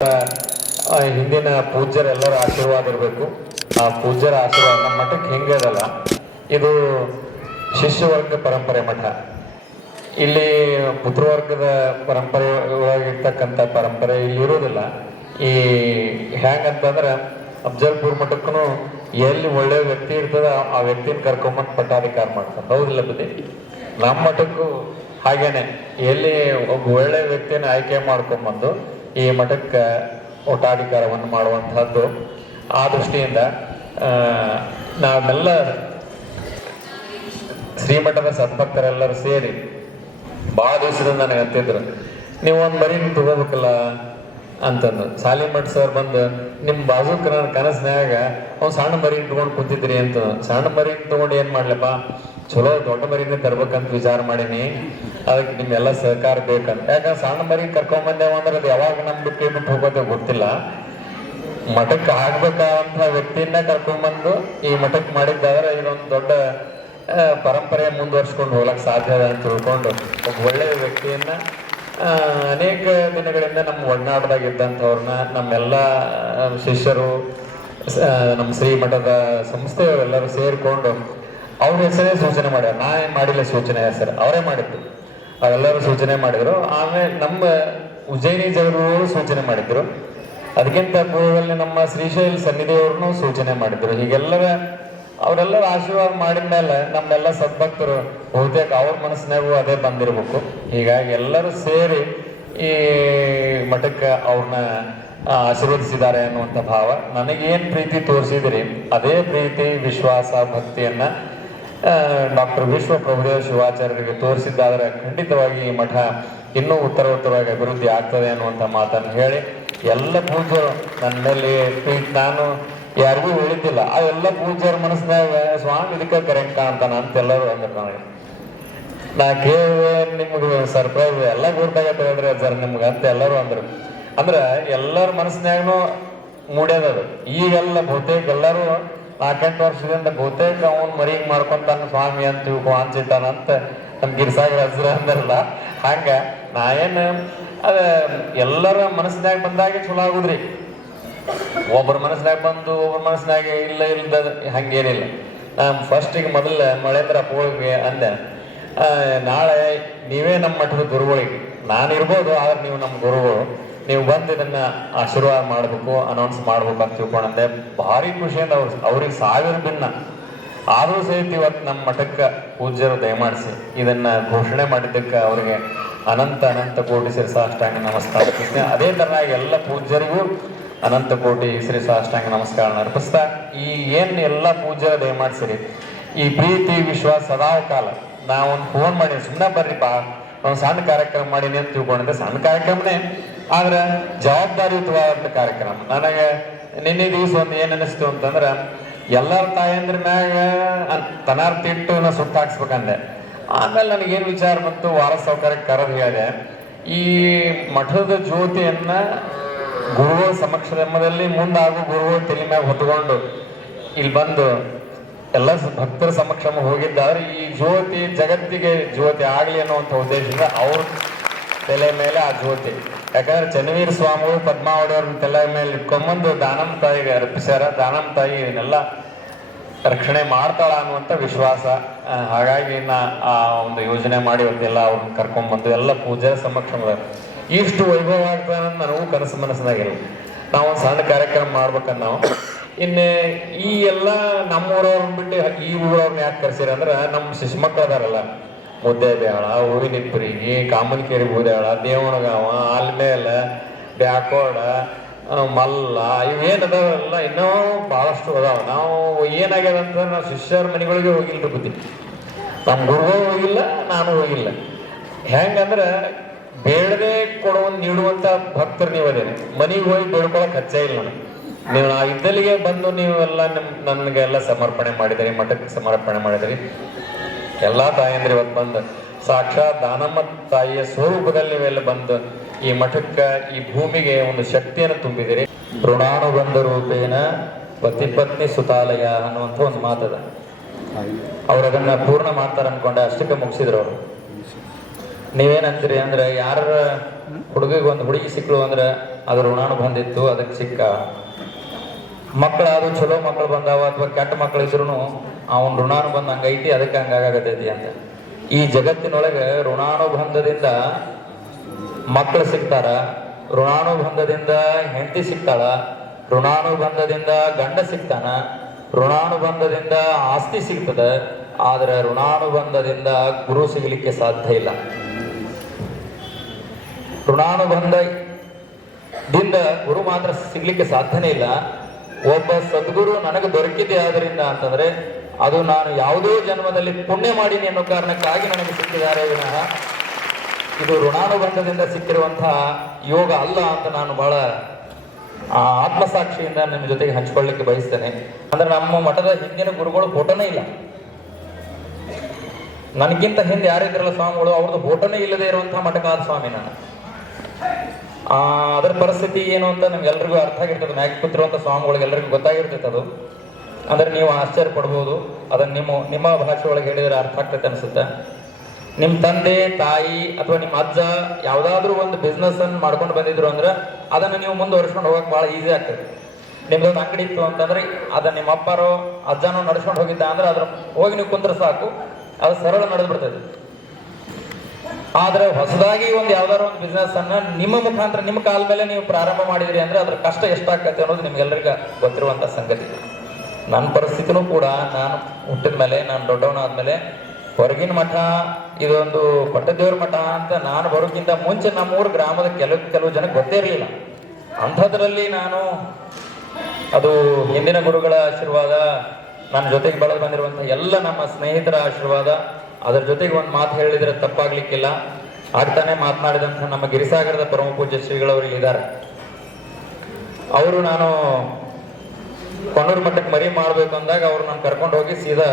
ಹಿಂದಿನ ಪೂಜ್ಯರೆಲ್ಲರ ಆಶೀರ್ವಾದ ಇರಬೇಕು. ಆ ಪೂಜ್ಯರ ಆಶೀರ್ವಾದ ನಮ್ಮ ಮಠಕ್ಕೆ ಹೆಂಗೆ ಅದಲ್ಲ, ಇದು ಶಿಷ್ಯವರ್ಗ ಪರಂಪರೆ ಮಠ. ಇಲ್ಲಿ ಪುತ್ರವರ್ಗದ ಪರಂಪರೆಯಾಗಿರ್ತಕ್ಕಂಥ ಪರಂಪರೆ ಇಲ್ಲಿ ಇರೋದಿಲ್ಲ. ಈ ಹೆಂಗಂತಂದ್ರೆ ಅಫ್ಜಲ್ಪುರ್ ಮಠಕ್ಕೂ ಎಲ್ಲಿ ಒಳ್ಳೆ ವ್ಯಕ್ತಿ ಇರ್ತದ ಆ ವ್ಯಕ್ತಿನ ಕರ್ಕೊಂಬಂದು ಪಟ್ಟಾಧಿಕಾರ ಮಾಡ್ತಾರೆ. ಹೌದಿಲ್ಲ ಬುದ್ಧಿ? ನಮ್ಮ ಮಠಕ್ಕೂ ಹಾಗೇನೆ ಎಲ್ಲಿ ಒಬ್ಬ ಒಳ್ಳೆ ವ್ಯಕ್ತಿನ ಆಯ್ಕೆ ಮಾಡ್ಕೊಂಬಂದು ಈ ಮಠಕ್ಕೆ ಒಟ್ಟಾಧಿಕಾರವನ್ನು ಮಾಡುವಂತಹದ್ದು. ಆ ದೃಷ್ಟಿಯಿಂದ ನಾವೆಲ್ಲ ಶ್ರೀಮಠದ ಸದ್ಭಕ್ತರೆಲ್ಲರೂ ಸೇರಿ ಭಾಳ ದಿವಸದಿಂದ ನನಗೆ ಅಂತಿದ್ರು, ನೀವು ಒಂದು ಮರಿ ತಗೋಬೇಕಲ್ಲ ಅಂತಂದು. ಸಾಲಿಮಠ ಸರ್ ಬಂದು ನಿಮ್ಮ ಬಾಜುಕ ನನ್ನ ಕನಸಿನಾಗ ಅವ್ನು ಸಣ್ಣ ಮರಿ ಇಟ್ಕೊಂಡು ಕುಂತಿದ್ರಿ ಅಂತ. ಸಣ್ಣ ಮರಿ ತಗೊಂಡು ಏನು ಮಾಡ್ಲಪ್ಪ, ಚಲೋ ದೊಡ್ಡ ಮರಿನೇ ತರ್ಬೇಕಂತ ವಿಚಾರ ಮಾಡೀನಿ, ಅದಕ್ಕೆ ನಿಮ್ಮೆಲ್ಲ ಸಹಕಾರ ಬೇಕಂತ. ಯಾಕಂದ್ರೆ ಸಣ್ಣ ಮರಿ ಕರ್ಕೊಂಬಂದೇವ ಅಂದ್ರೆ ಅದು ಯಾವಾಗ ನಮ್ ಬಿಟ್ಟು ಹೋಗೋದೇ ಗೊತ್ತಿಲ್ಲ. ಮಠಕ್ಕೆ ಆಗ್ಬೇಕಾದಂಥ ವ್ಯಕ್ತಿಯನ್ನ ಕರ್ಕೊಂಡ್ಬಂದು ಈ ಮಠಕ್ಕೆ ಮಾಡಿದ್ದಾದ್ರೆ ಇದೊಂದು ದೊಡ್ಡ ಪರಂಪರೆ ಮುಂದುವರ್ಸ್ಕೊಂಡು ಹೋಗ್ಲಕ್ಕೆ ಸಾಧ್ಯ ಅದ ಅಂತ ತಿಳ್ಕೊಂಡು ಒಬ್ಬ ಒಳ್ಳೆಯ ವ್ಯಕ್ತಿಯನ್ನ ಅನೇಕ ದಿನಗಳಿಂದ ನಮ್ಮ ಒಡನಾಟದಾಗ ಇದ್ದಂಥವ್ರನ್ನ ನಮ್ಮೆಲ್ಲ ಶಿಷ್ಯರು, ನಮ್ಮ ಶ್ರೀಮಠದ ಸಂಸ್ಥೆಯವರೆಲ್ಲರೂ ಸೇರಿಕೊಂಡು ಅವ್ರ ಹೆಸರೇ ಸೂಚನೆ ಮಾಡ್ಯಾರ. ನಾ ಏನು ಮಾಡಿಲ್ಲ ಸೂಚನೆ ಹೆಸರು, ಅವರೇ ಮಾಡಿದ್ದು. ಅವೆಲ್ಲರೂ ಸೂಚನೆ ಮಾಡಿದ್ರು. ಆಮೇಲೆ ನಮ್ಮ ಉಜ್ಜಯಿನಿ ಜಗರು ಸೂಚನೆ ಮಾಡಿದ್ರು. ಅದಕ್ಕಿಂತ ಪೂರ್ವದಲ್ಲಿ ನಮ್ಮ ಶ್ರೀಶೈಲ ಸನ್ನಿಧಿಯವ್ರನ್ನೂ ಸೂಚನೆ ಮಾಡಿದ್ರು. ಹೀಗೆಲ್ಲರ ಅವರೆಲ್ಲರ ಆಶೀರ್ವಾದ ಮಾಡಿದ ಮೇಲೆ ನಮ್ಮೆಲ್ಲ ಸದ್ಭಕ್ತರು ಬಹುತೇಕ ಅವ್ರ ಮನಸ್ಸಿನಾಗೂ ಅದೇ ಬಂದಿರ್ಬೇಕು. ಹೀಗಾಗಿ ಎಲ್ಲರೂ ಸೇರಿ ಈ ಮಠಕ್ಕೆ ಅವ್ರನ್ನ ಆಶೀರ್ವದಿಸಿದ್ದಾರೆ ಅನ್ನುವಂಥ ಭಾವ. ನನಗೇನು ಪ್ರೀತಿ ತೋರಿಸಿದಿರಿ ಅದೇ ಪ್ರೀತಿ, ವಿಶ್ವಾಸ, ಭಕ್ತಿಯನ್ನ ಡಾಕ್ಟರ್ ವಿಶ್ವ ಪ್ರಭುದೇವ ಶಿವಾಚಾರ್ಯರಿಗೆ ತೋರಿಸಿದ್ದಾದ್ರೆ ಖಂಡಿತವಾಗಿ ಈ ಮಠ ಇನ್ನೂ ಉತ್ತರೋತ್ತರವಾಗಿ ಅಭಿವೃದ್ಧಿ ಆಗ್ತದೆ ಅನ್ನುವಂಥ ಮಾತನ್ನು ಹೇಳಿ, ಎಲ್ಲ ಪೂಜ್ಯರು ನನ್ನ ಮೇಲೆ ನಾನು ಯಾರಿಗೂ ಹೇಳಿದ್ದಿಲ್ಲ. ಆ ಎಲ್ಲ ಪೂಜ್ಯರ ಮನಸ್ಸಿನಾಗ ಸ್ವಾಮಿ ಇದಕ್ಕೆ ಕರೆಕ್ಟ್ ಕಾಣ್ತಾನ ಅಂತೆಲ್ಲರೂ ಅಂದ್ರೆ ನನಗೆ. ನಾ ಕೇಳಿದೆ, ನಿಮ್ಗೆ ಸರ್ಪ್ರೈಸ್ ಎಲ್ಲ ಗೊತ್ತಾಗತ್ತೆ ಹೇಳ್ರಿ ಸರ್ ನಿಮ್ಗೆ ಅಂತ ಎಲ್ಲರೂ ಅಂದ್ರು. ಅಂದ್ರೆ ಎಲ್ಲರ ಮನಸ್ಸಿನಾಗೂ ಮೂಡ್ಯದದು. ಈಗೆಲ್ಲ ಬಹುತೇಕ ಎಲ್ಲರೂ 4-8 ವರ್ಷದಿಂದ ಬಹುತೇಕ ಅವನ್ ಮರಿಗೆ ಮಾಡ್ಕೊಂತಾನ ಸ್ವಾಮಿ ಅಂತ ಅನ್ಸಿಟ್ಟಾನಂತ ನಮ್ ಗಿರ್ಸಾಗರ ಹಸ್ರ ಅಂದ್ರಲ್ಲ ಹಂಗ. ನಾ ಏನು ಅದ ಎಲ್ಲರ ಮನಸ್ಸಿನಾಗ ಬಂದಾಗೆ ಚಲೋ ಆಗುದ್ರಿ. ಒಬ್ಬರ ಮನಸ್ಸಿನಾಗ ಬಂದು ಒಬ್ಬರ ಮನಸ್ಸಿನಾಗ ಇಲ್ಲದ ಹಂಗೇನಿಲ್ಲ. ಫಸ್ಟಿಗೆ ಮೊದಲ ಮಳೇಂದ್ರ ಪೋಳಿಗೆ ಅಂದೆ, ನಾಳೆ ನೀವೇ ನಮ್ಮ ಮಠದ ಗುರುಗಳಿಗೆ, ನಾನು ಇರ್ಬೋದು ಆದ್ರೆ ನೀವು ನಮ್ಮ ಗುರುಗಳು, ನೀವು ಬಂದು ಇದನ್ನ ಆಶೀರ್ವಾದ ಮಾಡಬೇಕು, ಅನೌನ್ಸ್ ಮಾಡ್ಬೇಕು ಅಂತ ತಿಳ್ಕೊಂಡೆ. ಭಾರಿ ಖುಷಿಯಿಂದ ಅವ್ರಿಗೆ 1000 ಭಿನ್ನ ಆದರೂ ಸಹಿತ ಇವತ್ತು ನಮ್ಮ ಮಠಕ್ಕೆ ಪೂಜ್ಯರು ದಯಮಾಡಿಸಿ ಇದನ್ನ ಘೋಷಣೆ ಮಾಡಿದ್ದಕ್ಕೆ ಅವರಿಗೆ ಅನಂತ ಅನಂತ ಕೋಟಿ ಶಿರಸಾಷ್ಟಾಂಗ ನಮಸ್ಕಾರ. ಅದೇ ತರನಾಗಿ ಎಲ್ಲ ಪೂಜ್ಯರಿಗೂ ಅನಂತ ಕೋಟಿ ಶಿರಸಾಷ್ಟಾಂಗ ನಮಸ್ಕಾರ ಅರ್ಪಿಸ್ತಾ, ಈ ಏನು ಎಲ್ಲ ಪೂಜ್ಯರ ದಯಮಾಡಿಸಿರಿ ಈ ಪ್ರೀತಿ ವಿಶ್ವಾಸ ಸದಾ ಕಾಲ. ನಾವೊಂದು ಫೋನ್ ಮಾಡಿ ಸುಮ್ಮನೆ ಬರ್ರಿಪ್ಪ ಒಂದು ಸಣ್ಣ ಕಾರ್ಯಕ್ರಮ ಮಾಡೀನಿ ಅಂತ ತಿಳ್ಕೊಂಡಿದ್ದೆ. ಸಣ್ಣ ಕಾರ್ಯಕ್ರಮನೇ ಆದ್ರೆ ಜವಾಬ್ದಾರಿಯುತವಾದಂಥ ಕಾರ್ಯಕ್ರಮ. ನನಗೆ ನಿನ್ನೆ ದಿವಸ ಒಂದು ಏನು ಅನಿಸ್ತು ಅಂತಂದ್ರೆ, ಎಲ್ಲರ ತಾಯಂದ್ರ ಮ್ಯಾಗ ತನಾರ್ತಿಟ್ಟು ನಾ ಸುತ್ತ ಹಾಕ್ಸ್ಬೇಕಂದೆ. ಆಮೇಲೆ ನನಗೇನು ವಿಚಾರ ಬಂತು, ವಾರ ಸೌಕರ್ಯಕ್ಕೆ ಕರೆದು ಹೇಳಿದೆ, ಈ ಮಠದ ಜ್ಯೋತಿಯನ್ನ ಗುರುಗಳ ಸಮಕ್ಷಮದಲ್ಲಿ ಮುಂದಾಗು ಗುರುಗಳು ತಲೆ ಮ್ಯಾಗ ಹೊತ್ಕೊಂಡು ಇಲ್ಲಿ ಬಂದು ಎಲ್ಲ ಭಕ್ತರ ಸಮಕ್ಷಮ ಹೋಗಿದ್ದಾದ್ರೆ ಈ ಜ್ಯೋತಿ ಜಗತ್ತಿಗೆ ಜ್ಯೋತಿ ಆಗಲಿ ಅನ್ನುವಂಥ ಉದ್ದೇಶದಿಂದ ಅವ್ರ ತಲೆ ಮೇಲೆ ಆ ಜ್ಯೋತಿ, ಯಾಕಂದ್ರೆ ಚನ್ನವೀರ ಸ್ವಾಮಿಗಳು ಪದ್ಮಾವಳಿಯವ್ರನ್ನ ತಲೆ ಮೇಲೆ ಇಟ್ಕೊಂಬಂದು ದಾನಮ್ಮ ತಾಯಿಗೆ ಅರ್ಪಿಸ್ಯಾರ. ದಾನಮ್ಮ ತಾಯಿ ಇದನ್ನೆಲ್ಲ ರಕ್ಷಣೆ ಮಾಡ್ತಾಳ ಅನ್ನುವಂಥ ವಿಶ್ವಾಸ. ಹಾಗಾಗಿ ನಾ ಆ ಒಂದು ಯೋಜನೆ ಮಾಡಿ ಇವತ್ತೆಲ್ಲ ಅವ್ರನ್ನ ಕರ್ಕೊಂಡ್ಬಂದು ಎಲ್ಲ ಪೂಜೆ ಸಮಕ್ಷಮದ ಇಷ್ಟು ವೈಭವ ಆಗ್ತಾನ ನನಗೂ ಕನಸು ಮನಸ್ಸಿನಾಗಿಲ್ಲ. ನಾವೊಂದು ಸಣ್ಣ ಕಾರ್ಯಕ್ರಮ ಮಾಡ್ಬೇಕಂತ ನಾವು. ಇನ್ನು ಈ ಎಲ್ಲ ನಮ್ಮೂರವ್ರನ್ನ ಬಿಟ್ಟು ಈ ಊರವ್ರನ್ನ ಯಾಕೆ ಕರ್ಸಿರ ಅಂದ್ರೆ, ನಮ್ಮ ಶಿಶುಮಕ್ಳು ಅದಾರಲ್ಲ, ಮುದ್ದೇಬೇಳ, ಊರಿನಿಪ್ಪರಿಗೆ, ಕಾಮನಕೇರಿ ಬೂದೇಳ, ದೇವಣಗಾವ, ಆಲ್ಮೇಲ, ಬ್ಯಾಕೋಡ, ಮಲ್ಲ, ಇವೇನದಾವಲ್ಲ ಇನ್ನೂ ಭಾಳಷ್ಟು ಅದಾವ. ನಾವು ಏನಾಗ್ಯದ ಅಂತ ನಾವು ಶಿಷ್ಯರ ಮನೆಗಳಿಗೆ ಹೋಗಿಲ್ರಿ ಬುದ್ಧಿ. ನಮ್ಮ ಗುರುಗಳು ಹೋಗಿಲ್ಲ, ನಾನು ಹೋಗಿಲ್ಲ. ಹೆಂಗಂದ್ರೆ ಬೇಡದೆ ನೀಡುವಂಥ ಭಕ್ತರು ನೀವು ಅದೇನೆ. ಮನೆಗೆ ಹೋಗಿ ಬೇಡ್ಕೊಳಕ್ ಹಚ್ಚೇ ಇಲ್ಲ ನನಗೆ. ನೀವು ಆ ಇದ್ದಲ್ಲಿಗೆ ಬಂದು ನೀವೆಲ್ಲ ನನಗೆಲ್ಲ ಸಮರ್ಪಣೆ ಮಾಡಿದಿರಿ, ಮಠಕ್ಕೆ ಸಮರ್ಪಣೆ ಮಾಡಿದಿರಿ. ಎಲ್ಲ ತಾಯಂದ್ರೆ ಇವತ್ತು ಬಂದು ಸಾಕ್ಷಾತ್ ದಾನಮ್ಮ ತಾಯಿಯ ಸ್ವರೂಪದಲ್ಲಿ ನೀವೆಲ್ಲ ಬಂದು ಈ ಮಠಕ್ಕೆ, ಈ ಭೂಮಿಗೆ ಒಂದು ಶಕ್ತಿಯನ್ನು ತುಂಬಿದಿರಿ. ಋಣಾನುಬಂಧ ರೂಪೇಣ ಪತಿಪತ್ನಿ ಸುತಾಲಯ ಅನ್ನುವಂಥ ಒಂದು ಮಾತದ. ಅವ್ರು ಅದನ್ನ ಪೂರ್ಣ ಮಾಡ್ತಾರೆ ಅನ್ಕೊಂಡೆ, ಅಷ್ಟಕ್ಕೆ ಮುಗಿಸಿದ್ರು ಅವರು. ನೀವೇನಂತೀರಿ ಅಂದ್ರೆ, ಯಾರ ಹುಡುಗಿಗೆ ಒಂದು ಹುಡುಗಿ ಸಿಕ್ಕಳು ಅಂದ್ರೆ ಅದು ಋಣಾನುಬಂಧ ಇತ್ತು, ಅದಕ್ಕೆ ಸಿಕ್ಕ. ಮಕ್ಕಳಾದ್ರು ಚಲೋ ಮಕ್ಕಳು ಬಂದಾವ ಅಥವಾ ಕೆಟ್ಟ ಮಕ್ಕಳು ಇದ್ರು ಅವನ ಋಣಾನುಬಂಧ ಹಂಗೈತಿ, ಅದಕ್ಕೆ ಹಂಗಾಗತೈತಿ ಅಂತ. ಈ ಜಗತ್ತಿನೊಳಗೆ ಋಣಾನುಬಂಧದಿಂದ ಮಕ್ಕಳು ಸಿಗ್ತಾರ, ಋಣಾನುಬಂಧದಿಂದ ಹೆಂಡತಿ ಸಿಗ್ತಾಳ, ಋಣಾನುಬಂಧದಿಂದ ಗಂಡ ಸಿಗ್ತಾನ, ಋಣಾನುಬಂಧದಿಂದ ಆಸ್ತಿ ಸಿಗ್ತದ. ಆದರೆ ಋಣಾನುಬಂಧದಿಂದ ಗುರು ಸಿಗಲಿಕ್ಕೆ ಸಾಧ್ಯ ಇಲ್ಲ. ಋಣಾನುಬಂಧದಿಂದ ಗುರು ಮಾತ್ರ ಸಿಗ್ಲಿಕ್ಕೆ ಸಾಧ್ಯನೇ ಇಲ್ಲ. ಒಬ್ಬ ಸದ್ಗುರು ನನಗೆ ದೊರಕಿದೆ ಆದ್ರಿಂದ ಅಂತಂದ್ರೆ ಅದು ನಾನು ಯಾವುದೋ ಜನ್ಮದಲ್ಲಿ ಪುಣ್ಯ ಮಾಡೀನಿ ಅನ್ನೋ ಕಾರಣಕ್ಕಾಗಿ ನನಗೆ ಸಿಕ್ಕಿದ್ದಾರೆ ವಿನಃ ಇದು ಋಣಾನುಬಂಧದಿಂದ ಸಿಕ್ಕಿರುವಂತಹ ಯೋಗ ಅಲ್ಲ ಅಂತ ನಾನು ಬಹಳ ಆತ್ಮಸಾಕ್ಷಿಯಿಂದ ನಿಮ್ಮ ಜೊತೆಗೆ ಹಂಚಿಕೊಳ್ಳಿಕ್ಕೆ ಬಯಸ್ತೇನೆ. ಅಂದ್ರೆ ನಮ್ಮ ಮಠದ ಹಿಂದಿನ ಗುರುಗಳು ಫೋಟೋನೇ ಇಲ್ಲ. ನನಗಿಂತ ಹಿಂದೆ ಯಾರಿದ್ರಲ್ಲ ಸ್ವಾಮಿಗಳು, ಅವ್ರದ್ದು ಫೋಟೋನೇ ಇಲ್ಲದೆ ಇರುವಂತಹ ಮಠಕಾದ ಸ್ವಾಮಿ ನಾನು. ಅದರ ಪರಿಸ್ಥಿತಿ ಏನು ಅಂತ ನಮ್ಗೆಲ್ರಿಗೂ ಅರ್ಥ ಆಗಿರ್ತದೆ. ಮ್ಯಾಗ್ ಕೂತಿರುವಂಥ ಸ್ವಾಮಿಗಳಿಗೆ ಎಲ್ಲರಿಗೂ ಗೊತ್ತಾಗಿರ್ತೈತೆ ಅದು. ಅಂದ್ರೆ ನೀವು ಆಶ್ಚರ್ಯ ಪಡ್ಬೋದು. ಅದನ್ನು ನಿಮ್ಮ ಭಾಷೆ ಒಳಗೆ ಹೇಳಿದರೆ ಅರ್ಥ ಆಗ್ತೈತೆ ಅನಿಸುತ್ತೆ. ನಿಮ್ಮ ತಂದೆ ತಾಯಿ ಅಥವಾ ನಿಮ್ಮ ಅಜ್ಜ ಯಾವುದಾದ್ರೂ ಒಂದು ಬಿಸ್ನೆಸ್ ಅನ್ನು ಮಾಡ್ಕೊಂಡು ಬಂದಿದ್ರು ಅಂದ್ರೆ ಅದನ್ನು ನೀವು ಮುಂದುವರ್ಸ್ಕೊಂಡು ಹೋಗಕ್ಕೆ ಭಾಳ ಈಸಿ ಆಗ್ತದೆ. ನಿಮ್ದೊಂದು ಅಂಗಡಿ ಇತ್ತು ಅಂತಂದ್ರೆ ಅದನ್ನ ನಿಮ್ಮ ಅಪ್ಪರೋ ಅಜ್ಜನೋ ನಡ್ಸ್ಕೊಂಡು ಹೋಗಿದ್ದ ಅಂದ್ರೆ ಅದ್ರ ಹೋಗಿ ನೀವು ಕುಂದ್ರೆ ಸಾಕು, ಅದು ಸರಳ ನಡೆದು ಬಿಡ್ತದೆ. ಆದ್ರೆ ಹೊಸದಾಗಿ ಒಂದು ಯಾವ್ದಾದ್ರು ಒಂದು ಬಿಸ್ನೆಸ್ ಅನ್ನ ನಿಮ್ಮ ಮುಖಾಂತರ ನಿಮ್ಮ ಕಾಲ ಮೇಲೆ ನೀವು ಪ್ರಾರಂಭ ಮಾಡಿದ್ರಿ ಅಂದ್ರೆ ಅದ್ರ ಕಷ್ಟ ಎಷ್ಟಾಗತ್ತೆ ಅನ್ನೋದು ನಿಮ್ಗೆಲ್ಲರಿಗ ಗೊತ್ತಿರುವಂತ ಸಂಗತಿ. ನನ್ನ ಪರಿಸ್ಥಿತಿನೂ ಕೂಡ ನಾನು ಹುಟ್ಟಿದ ಮೇಲೆ, ನಾನು ದೊಡ್ಡವನಾದ್ಮೇಲೆ ಹೊರಗಿನ ಮಠ ಇದೊಂದು ಪಟ್ಟದೇವ್ರ ಮಠ ಅಂತ ನಾನು ಬರೋಕ್ಕಿಂತ ಮುಂಚೆ ನಮ್ಮೂರು ಗ್ರಾಮದ ಕೆಲವು ಜನಕ್ಕೆ ಗೊತ್ತೇ ಇರಲಿಲ್ಲ. ಅಂಥದ್ರಲ್ಲಿ ನಾನು ಅದು ಹಿಂದಿನ ಗುರುಗಳ ಆಶೀರ್ವಾದ, ನನ್ನ ಜೊತೆಗೆ ಬೆಳೆದು ಬಂದಿರುವಂಥ ಎಲ್ಲ ನಮ್ಮ ಸ್ನೇಹಿತರ ಆಶೀರ್ವಾದ, ಅದರ ಜೊತೆಗೆ ಒಂದು ಮಾತು ಹೇಳಿದ್ರೆ ತಪ್ಪಾಗ್ಲಿಕ್ಕಿಲ್ಲ. ಆಗ್ತಾನೆ ಮಾತನಾಡಿದಂಥ ನಮ್ಮ ಗಿರಿಸಾಗರದ ಪರಮ ಪೂಜ್ಯ ಶ್ರೀಗಳವರು ಇಲ್ಲಿದ್ದಾರೆ. ಅವರು ನಾನು ಕೊಣ್ಣೂರು ಮಠಕ್ಕೆ ಮರಿ ಮಾಡ್ಬೇಕು ಅಂದಾಗ ಅವ್ರು ನಾನು ಕರ್ಕೊಂಡು ಹೋಗಿ ಸೀದಾ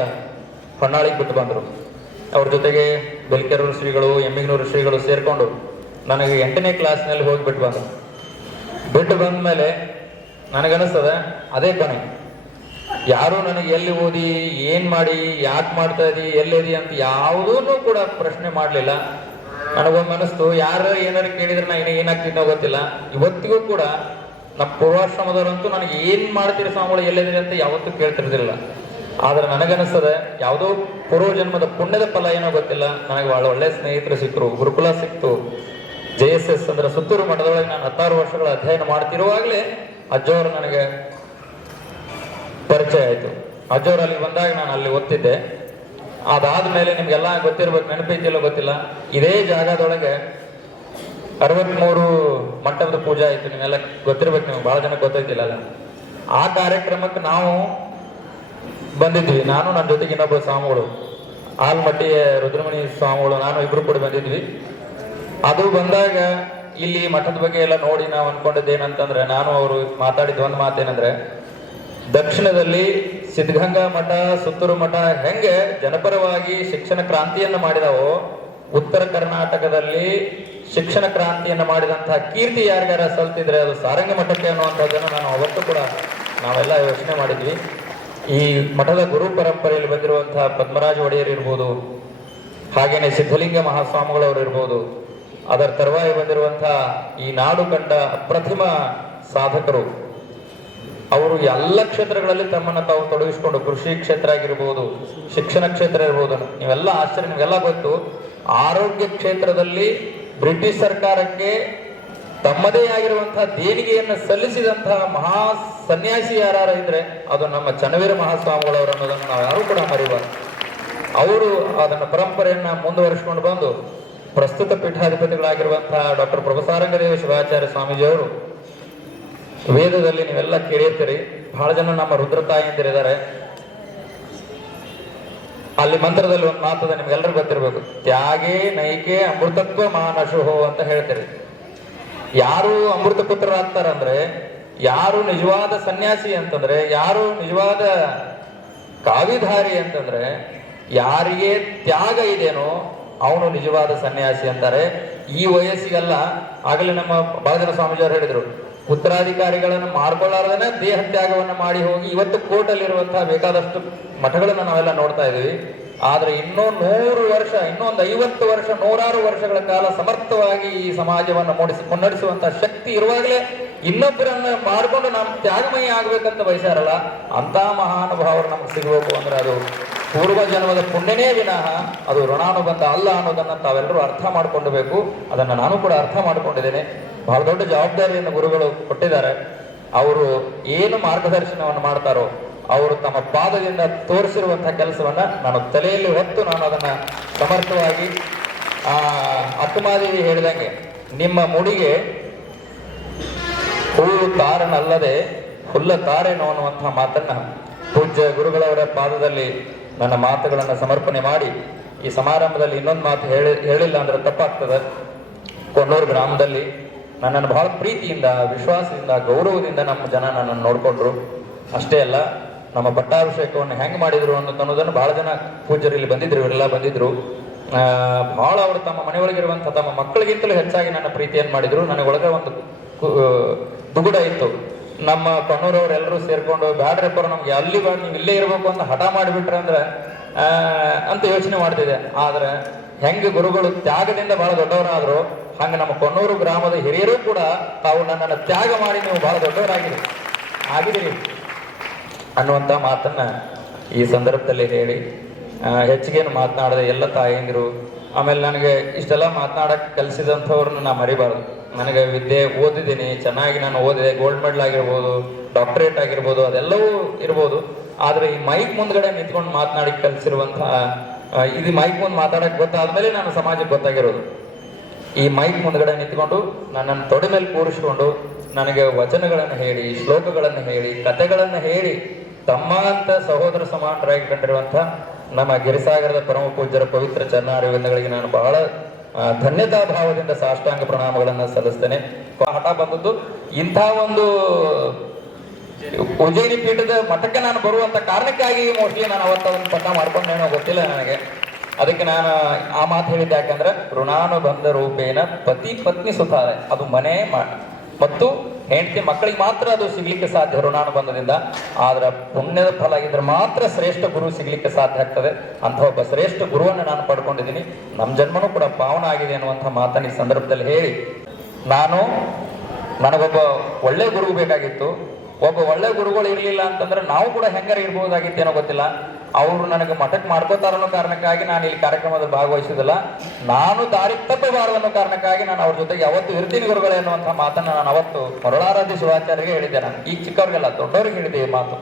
ಹೊನ್ನಾಳಿಗೆ ಬಿಟ್ಟು ಬಂದರು. ಅವ್ರ ಜೊತೆಗೆ ಬೆಲ್ಕೆರೂರು ಶ್ರೀಗಳು, ಎಮ್ಮಿಗನೂರು ಶ್ರೀಗಳು ಸೇರಿಕೊಂಡು ನನಗೆ 8ನೇ ಕ್ಲಾಸ್ನಲ್ಲಿ ಹೋಗಿ ಬಿಟ್ಟು ಬಂದರು. ಬಿಟ್ಟು ಬಂದ ಮೇಲೆ ನನಗನ್ನಿಸ್ತದೆ ಅದೇ ಕೊನೆ. ಯಾರು ನನಗೆ ಎಲ್ಲಿ ಓದಿ, ಏನು ಮಾಡಿ, ಯಾಕೆ ಮಾಡ್ತಾ ಇದ್ದಿ, ಎಲ್ಲಿದಿ ಅಂತ ಯಾವುದೂ ಕೂಡ ಪ್ರಶ್ನೆ ಮಾಡಲಿಲ್ಲ. ನನಗೊಂದು ಅನಿಸ್ತು, ಯಾರು ಏನಾರು ಕೇಳಿದ್ರೆ ನಾ ಏನಾಗ್ತಿದ್ನೋ ಗೊತ್ತಿಲ್ಲ. ಇವತ್ತಿಗೂ ಕೂಡ ನಮ್ಮ ಪೂರ್ವಾಶ್ರಮದವರಂತೂ ನನಗೆ ಏನು ಮಾಡ್ತೀರಿ ಸ್ವಾಮಿಗಳು, ಎಲ್ಲಿದ್ದೀರಿ ಅಂತ ಯಾವತ್ತೂ ಕೇಳ್ತಿರ್ತಿರಲಿಲ್ಲ. ಆದ್ರೆ ನನಗನ್ನಿಸ್ತದೆ ಯಾವುದೋ ಪೂರ್ವ ಜನ್ಮದ ಪುಣ್ಯದ ಫಲ ಏನೋ ಗೊತ್ತಿಲ್ಲ, ನನಗೆ ಭಾಳ ಒಳ್ಳೆ ಸ್ನೇಹಿತರು ಸಿಕ್ಕರು, ಗುರುಕುಲ ಸಿಕ್ತು. JSS ಅಂದ್ರೆ ಸುತ್ತೂರು ಮಠದೊಳಗೆ ನಾನು 16 ವರ್ಷಗಳ ಅಧ್ಯಯನ ಮಾಡ್ತಿರುವಾಗಲೇ ಅಜ್ಜವರು ನನಗೆ ಪರಿಚಯ ಆಯಿತು. ಅಜ್ಜವರು ಅಲ್ಲಿ ಬಂದಾಗ ನಾನು ಅಲ್ಲಿ ಓದ್ತಿದ್ದೆ. ಅದಾದ್ಮೇಲೆ ನಿಮ್ಗೆಲ್ಲ ಗೊತ್ತಿರ್ಬೇಕು, ನೆನಪೈತಿಲ್ಲೋ ಗೊತ್ತಿಲ್ಲ, ಇದೇ ಜಾಗದೊಳಗೆ 63 ಮಂಟಪದ ಪೂಜೆ ಆಯಿತು. ನೀವೆಲ್ಲ ಗೊತ್ತಿರ್ಬೇಕು, ನಿಮ್ಗೆ ಭಾಳ ಜನಕ್ಕೆ ಗೊತ್ತೈತಿಲ್ಲ. ಆ ಕಾರ್ಯಕ್ರಮಕ್ಕೆ ನಾವು ಬಂದಿದ್ವಿ. ನಾನು ನನ್ನ ಜೊತೆಗೆ ಇನ್ನೊಬ್ಬ ಸ್ವಾಮಿಗಳು, ಆಲ್ಮಟ್ಟಿಯ ರುದ್ರಮಣಿ ಸ್ವಾಮಿಗಳು, ನಾನು ಇಬ್ರು ಕೂಡ ಬಂದಿದ್ವಿ. ಅದು ಬಂದಾಗ ಇಲ್ಲಿ ಮಠದ ಬಗ್ಗೆ ಎಲ್ಲ ನೋಡಿ ನಾವು ಅನ್ಕೊಂಡಿದ್ದೇನಂತಂದ್ರೆ, ನಾನು ಅವರು ಮಾತಾಡಿದ ಒಂದು ಮಾತೇನಂದ್ರೆ, ದಕ್ಷಿಣದಲ್ಲಿ ಸಿದ್ಧಗಂಗಾ ಮಠ, ಸುತ್ತೂರು ಮಠ ಹೆಂಗೆ ಜನಪರವಾಗಿ ಶಿಕ್ಷಣ ಕ್ರಾಂತಿಯನ್ನು ಮಾಡಿದಾವೋ, ಉತ್ತರ ಕರ್ನಾಟಕದಲ್ಲಿ ಶಿಕ್ಷಣ ಕ್ರಾಂತಿಯನ್ನು ಮಾಡಿದಂತಹ ಕೀರ್ತಿ ಯಾರಿಗಾರ ಸಲ್ತಿದ್ರೆ ಅದು ಸಾರಂಗ ಮಠಕ್ಕೆ ಅನ್ನುವಂಥದ್ದನ್ನು ನಾನು ಅವತ್ತು ಕೂಡ ನಾವೆಲ್ಲ ಯೋಚನೆ ಮಾಡಿದ್ವಿ. ಈ ಮಠದ ಗುರು ಪರಂಪರೆಯಲ್ಲಿ ಬಂದಿರುವಂತಹ ಪದ್ಮರಾಜ ಒಡೆಯರ್ ಇರ್ಬೋದು, ಹಾಗೇನೆ ಸಿದ್ಧಲಿಂಗ ಮಹಾಸ್ವಾಮಿಗಳವರು ಇರ್ಬೋದು, ಅದರ ತರುವಾಯ ಬಂದಿರುವಂತಹ ಈ ನಾಡು ಕಂಡ ಅಪ್ರತಿಮ ಸಾಧಕರು, ಅವರು ಎಲ್ಲ ಕ್ಷೇತ್ರಗಳಲ್ಲಿ ತಮ್ಮನ್ನು ತಾವು ತೊಡಗಿಸಿಕೊಂಡು, ಕೃಷಿ ಕ್ಷೇತ್ರ ಆಗಿರ್ಬೋದು, ಶಿಕ್ಷಣ ಕ್ಷೇತ್ರ ಇರ್ಬೋದು. ನೀವೆಲ್ಲ ಆಶ್ಚರ್ಯ, ನಿಮಗೆಲ್ಲ ಗೊತ್ತು, ಆರೋಗ್ಯ ಕ್ಷೇತ್ರದಲ್ಲಿ ಬ್ರಿಟಿಷ್ ಸರ್ಕಾರಕ್ಕೆ ತಮ್ಮದೇ ಆಗಿರುವಂತಹ ದೇಣಿಗೆಯನ್ನು ಸಲ್ಲಿಸಿದಂತಹ ಮಹಾ ಸನ್ಯಾಸಿ ಯಾರು ಇದ್ರೆ ಅದು ನಮ್ಮ ಚನ್ನವೀರ ಮಹಾಸ್ವಾಮಿಗಳವರು ಅನ್ನೋದನ್ನು ನಾವು ಯಾರು ಕೂಡ ಮರಿಬಾರ್ದು. ಅವರು ಅದನ್ನ ಪರಂಪರೆಯನ್ನ ಮುಂದುವರಿಸಿಕೊಂಡು ಬಂದು ಪ್ರಸ್ತುತ ಪೀಠಾಧಿಪತಿಗಳಾಗಿರುವಂತಹ ಡಾಕ್ಟರ್ ಪ್ರಭುಸಾರಂಗದೇವ ಶಿವಾಚಾರ್ಯ ಸ್ವಾಮೀಜಿಯವರು ವೇದದಲ್ಲಿ ನೀವೆಲ್ಲ ಕೇಳಿರ್ತೀರಿ, ಬಹಳ ಜನ ನಮ್ಮ ರುದ್ರತಾಯಿಯಂದಿರಿದ್ದಾರೆ. ಅಲ್ಲಿ ಮಂತ್ರದಲ್ಲಿ ಒಂದು ಮಾತದ ನಿಮ್ಗೆಲ್ಲರಿಗೂ ಗೊತ್ತಿರ್ಬೇಕು, ತ್ಯಾಗೇ ನೈಕೆ ಅಮೃತತ್ವ ಮಾನಶುಹೋ ಅಂತ ಹೇಳ್ತೀರಿ. ಯಾರು ಅಮೃತ ಪುತ್ರರಾಗ್ತಾರಂದ್ರೆ, ಯಾರು ನಿಜವಾದ ಸನ್ಯಾಸಿ ಅಂತಂದ್ರೆ, ಯಾರು ನಿಜವಾದ ಕಾವಿಧಾರಿ ಅಂತಂದ್ರೆ, ಯಾರಿಗೆ ತ್ಯಾಗ ಇದೇನೋ ಅವನು ನಿಜವಾದ ಸನ್ಯಾಸಿ ಅಂತಾರೆ. ಈ ವಯಸ್ಸಿಗೆಲ್ಲ ಆಗಲೇ ನಮ್ಮ ಬಹಳ ಜನ ಸ್ವಾಮೀಜಿಯವರು ಹೇಳಿದ್ರು, ಉತ್ತರಾಧಿಕಾರಿಗಳನ್ನು ಮಾರ್ಕೊಳ್ಳಾರ್ದನೆ ದೇಹ ತ್ಯಾಗವನ್ನು ಮಾಡಿ ಹೋಗಿ ಇವತ್ತು ಕೋರ್ಟಲ್ಲಿರುವಂತಹ ಬೇಕಾದಷ್ಟು ಮಠಗಳನ್ನು ನಾವೆಲ್ಲ ನೋಡ್ತಾ ಇದೀವಿ. ಆದ್ರೆ ಇನ್ನೂ 100 ವರ್ಷ, ಇನ್ನೊಂದು 50 ವರ್ಷ, 100 ವರ್ಷಗಳ ಕಾಲ ಸಮರ್ಥವಾಗಿ ಈ ಸಮಾಜವನ್ನು ಮುನ್ನಡೆಸುವಂತಹ ಶಕ್ತಿ ಇರುವಾಗಲೇ ಇನ್ನೊಬ್ಬರನ್ನ ಮಾಡ್ಕೊಂಡು ನಮ್ಮ ತ್ಯಾಗಮಯಿ ಆಗ್ಬೇಕಂತ ಬಯಸ್ಯಾರಲ್ಲ, ಅಂತ ಮಹಾನುಭಾವರು ನಮ್ಗೆ ಸಿಗಬೇಕು ಅಂದ್ರೆ ಅದು ಪೂರ್ವ ಜನ್ಮದ ಪುಣ್ಯನೇ ವಿನಃ ಅದು ಋಣಾನುಬಂಧ ಅಲ್ಲ ಅನ್ನೋದನ್ನ ತಾವೆಲ್ಲರೂ ಅರ್ಥ ಮಾಡ್ಕೊಂಡಬೇಕು. ಅದನ್ನ ನಾನು ಕೂಡ ಅರ್ಥ ಮಾಡ್ಕೊಂಡಿದ್ದೇನೆ. ಬಹಳ ದೊಡ್ಡ ಜವಾಬ್ದಾರಿಯನ್ನು ಗುರುಗಳು ಕೊಟ್ಟಿದ್ದಾರೆ. ಅವರು ಏನು ಮಾರ್ಗದರ್ಶನವನ್ನು ಮಾಡ್ತಾರೋ, ಅವರು ತಮ್ಮ ಪಾದದಿಂದ ತೋರಿಸಿರುವಂತಹ ಕೆಲಸವನ್ನ ನಾನು ತಲೆಯಲ್ಲಿ ಹೊತ್ತು ನಾನು ಅದನ್ನ ಸಮರ್ಥವಾಗಿ ಅಕ್ಕಮಾದೇವಿ ಹೇಳಿದಂಗೆ ನಿಮ್ಮ ಮುಡಿಗೆ ಹೂವು ತಾರನಲ್ಲದೆ ಹುಲ್ಲ ತಾರೇನೋ ಅನ್ನುವಂತಹ ಮಾತನ್ನ ಪೂಜ್ಯ ಗುರುಗಳವರ ಪಾದದಲ್ಲಿ ನನ್ನ ಮಾತುಗಳನ್ನು ಸಮರ್ಪಣೆ ಮಾಡಿ ಈ ಸಮಾರಂಭದಲ್ಲಿ ಇನ್ನೊಂದು ಮಾತು ಹೇಳಿಲ್ಲ ಅಂದ್ರೆ ತಪ್ಪಾಗ್ತದೆ. ಕೊಣ್ಣೂರು ಗ್ರಾಮದಲ್ಲಿ ನನ್ನನ್ನು ಬಹಳ ಪ್ರೀತಿಯಿಂದ, ವಿಶ್ವಾಸದಿಂದ, ಗೌರವದಿಂದ ನಮ್ಮ ಜನ ನನ್ನನ್ನು ನೋಡ್ಕೊಂಡ್ರು. ಅಷ್ಟೇ ಅಲ್ಲ, ನಮ್ಮ ಪಟ್ಟಾಭಿಷೇಕವನ್ನು ಹೆಂಗೆ ಮಾಡಿದ್ರು ಅನ್ನೋದನ್ನು ಬಹಳ ಜನ ಪೂಜ್ಯರು ಇಲ್ಲಿ ಬಂದಿದ್ರು, ಇವರೆಲ್ಲ ಬಂದಿದ್ರು. ಬಹಳ ಅವರು ತಮ್ಮ ಮನೆಯೊಳಗಿರುವಂಥ ತಮ್ಮ ಮಕ್ಕಳಿಗಿಂತಲೂ ಹೆಚ್ಚಾಗಿ ನನ್ನ ಪ್ರೀತಿಯನ್ನು ಮಾಡಿದ್ರು. ನನಗೊಳಗೆ ಒಂದು ದುಗುಡ ಇತ್ತು. ನಮ್ಮ ಕಣ್ಣೂರವರೆಲ್ಲರೂ ಸೇರ್ಕೊಂಡು ಬ್ಯಾಡ್ರಪ್ಪರು ನಮ್ಗೆ ಅಲ್ಲಿ ಬಂದು ನೀವು ಇಲ್ಲೇ ಇರಬೇಕು ಅಂತ ಹಠ ಮಾಡಿಬಿಟ್ರೆ ಅಂದ್ರೆ ಅಂತ ಯೋಚನೆ ಮಾಡ್ತಿದ್ದೆ. ಆದ್ರೆ ಹೆಂಗೆ ಗುರುಗಳು ತ್ಯಾಗದಿಂದ ಬಹಳ ದೊಡ್ಡವರಾದ್ರು, ಹಂಗೆ ನಮ್ಮ ಕೊಣ್ಣೂರು ಗ್ರಾಮದ ಹಿರಿಯರು ಕೂಡ ತಾವು ನನ್ನನ್ನು ತ್ಯಾಗ ಮಾಡಿ ನೀವು ಬಹಳ ಆಗಿದ್ದೀರಿ ಅನ್ನುವಂಥ ಮಾತನ್ನ ಈ ಸಂದರ್ಭದಲ್ಲಿ ಹೇಳಿ ಹೆಚ್ಚಿಗೇನು ಮಾತನಾಡದೆ ಎಲ್ಲ ತಾಯಂದಿರು, ಆಮೇಲೆ ನನಗೆ ಇಷ್ಟೆಲ್ಲ ಮಾತನಾಡಕ್ಕೆ ಕಲಿಸಿದಂಥವ್ರನ್ನ ನಾ ಮರಿಬಾರ್ದು. ನನಗೆ ವಿದ್ಯೆ ಓದಿದ್ದೀನಿ, ಚೆನ್ನಾಗಿ ನಾನು ಓದಿದೆ, ಗೋಲ್ಡ್ ಮೆಡಲ್ ಆಗಿರ್ಬೋದು, ಡಾಕ್ಟರೇಟ್ ಆಗಿರ್ಬೋದು, ಅದೆಲ್ಲವೂ ಇರ್ಬೋದು. ಆದರೆ ಈ ಮೈಕ್ ಮುಂದ್ಗಡೆ ನಿಂತ್ಕೊಂಡು ಮಾತನಾಡಿ ಕಲಿಸಿರುವಂತಹ ಇದು ಮೈಕ್ ಮುಂದೆ ಮಾತಾಡಕ್ಕೆ ಗೊತ್ತಾದ್ಮೇಲೆ ನಾನು ಸಮಾಜಕ್ಕೆ ಗೊತ್ತಾಗಿರೋದು. ಈ ಮೈಕ್ ಮುಂದ್ಗಡೆ ನಿಂತ್ಕೊಂಡು ನನ್ನನ್ನು ತೊಡೆ ಮೇಲೆ ಕೂರಿಸ್ಕೊಂಡು ನನಗೆ ವಚನಗಳನ್ನು ಹೇಳಿ, ಶ್ಲೋಕಗಳನ್ನು ಹೇಳಿ, ಕಥೆಗಳನ್ನು ಹೇಳಿ ತಮ್ಮ ಅಂತ ಸಹೋದರ ಸಮಾನರಾಗಿ ಕಂಡಿರುವಂಥ ನಮ್ಮ ಗಿರಿಸಾಗರದ ಪರಮ ಪೂಜ್ಯರ ಪವಿತ್ರ ಚರಣಾರವಿಂದಗಳಿಗೆ ನಾನು ಬಹಳ ಧನ್ಯತಾ ಭಾವದಿಂದ ಸಾಷ್ಟಾಂಗ ಪ್ರಣಾಮಗಳನ್ನು ಸಲ್ಲಿಸ್ತೇನೆ. ಹಠ ಬಂದದ್ದು ಇಂಥ ಒಂದು ಉಜ್ಜಯಿನಿ ಪೀಠದ ಮಠಕ್ಕೆ ನಾನು ಬರುವಂತ ಕಾರಣಕ್ಕಾಗಿ ಮೋಸ್ಟ್ಲಿ ನಾನು ಅವತ್ತೊಂದು ಪಟ್ಟ ಮಾಡ್ಕೊಂಡೇನೋ ಗೊತ್ತಿಲ್ಲ ನನಗೆ. ಅದಕ್ಕೆ ನಾನು ಆ ಮಾತು ಹೇಳಿದ್ದೆ, ಯಾಕಂದ್ರೆ ಋಣಾನುಬಂಧ ರೂಪೇಣ ಪತಿ ಪತ್ನಿ ಸುತಾರೆ, ಅದು ಮನೆ ಮತ್ತು ಹೆಂಡತಿ ಮಕ್ಕಳಿಗೆ ಮಾತ್ರ ಅದು ಸಿಗ್ಲಿಕ್ಕೆ ಸಾಧ್ಯ ಋಣಾನುಬಂಧದಿಂದ. ಆದ್ರೆ ಪುಣ್ಯದ ಫಲ ಆಗಿದ್ರೆ ಮಾತ್ರ ಶ್ರೇಷ್ಠ ಗುರು ಸಿಗ್ಲಿಕ್ಕೆ ಸಾಧ್ಯ ಆಗ್ತದೆ. ಅಂತ ಒಬ್ಬ ಶ್ರೇಷ್ಠ ಗುರುವನ್ನು ನಾನು ಪಡ್ಕೊಂಡಿದ್ದೀನಿ. ನಮ್ಮ ಜನ್ಮನೂ ಕೂಡ ಪಾವನ ಆಗಿದೆ ಅನ್ನುವಂಥ ಮಾತನ್ನು ಈ ಸಂದರ್ಭದಲ್ಲಿ ಹೇಳಿ, ನನಗೊಬ್ಬ ಒಳ್ಳೆ ಗುರು ಬೇಕಾಗಿತ್ತು. ಒಬ್ಬ ಒಳ್ಳೆ ಗುರುಗಳು ಇರಲಿಲ್ಲ ಅಂತಂದ್ರೆ ನಾವು ಕೂಡ ಹೆಂಗಾರ ಇರ್ಬೋದಾಗಿತ್ತೇನೋ ಗೊತ್ತಿಲ್ಲ. ಅವರು ನನಗೆ ಮಠಕ್ಕೆ ಮಾಡ್ಕೋತಾರ ಅನ್ನೋ ಕಾರಣಕ್ಕಾಗಿ ನಾನು ಇಲ್ಲಿ ಕಾರ್ಯಕ್ರಮದಲ್ಲಿ ಭಾಗವಹಿಸೋದಿಲ್ಲ. ನಾನು ದಾರಿ ತಪ್ಪಬಾರದು ಅನ್ನೋ ಕಾರಣಕ್ಕಾಗಿ ನಾನು ಅವ್ರ ಜೊತೆಗೆ ಯಾವತ್ತು ಇರ್ತೀನಿ ಗುರುಗಳೇ ಅನ್ನುವಂಥ ಮಾತನ್ನು ನಾನು ಅವತ್ತು ಮರುಳಾರಾಧ್ಯ ಶಿವಾಚಾರ್ಯರಿಗೆ ಹೇಳಿದ್ದೆ. ನಾನು ಈಗ ಚಿಕ್ಕವ್ರಿಗೆಲ್ಲ ದೊಡ್ಡವ್ರಿಗೆ ಹೇಳಿದ್ದೆ ಈ ಮಾತು.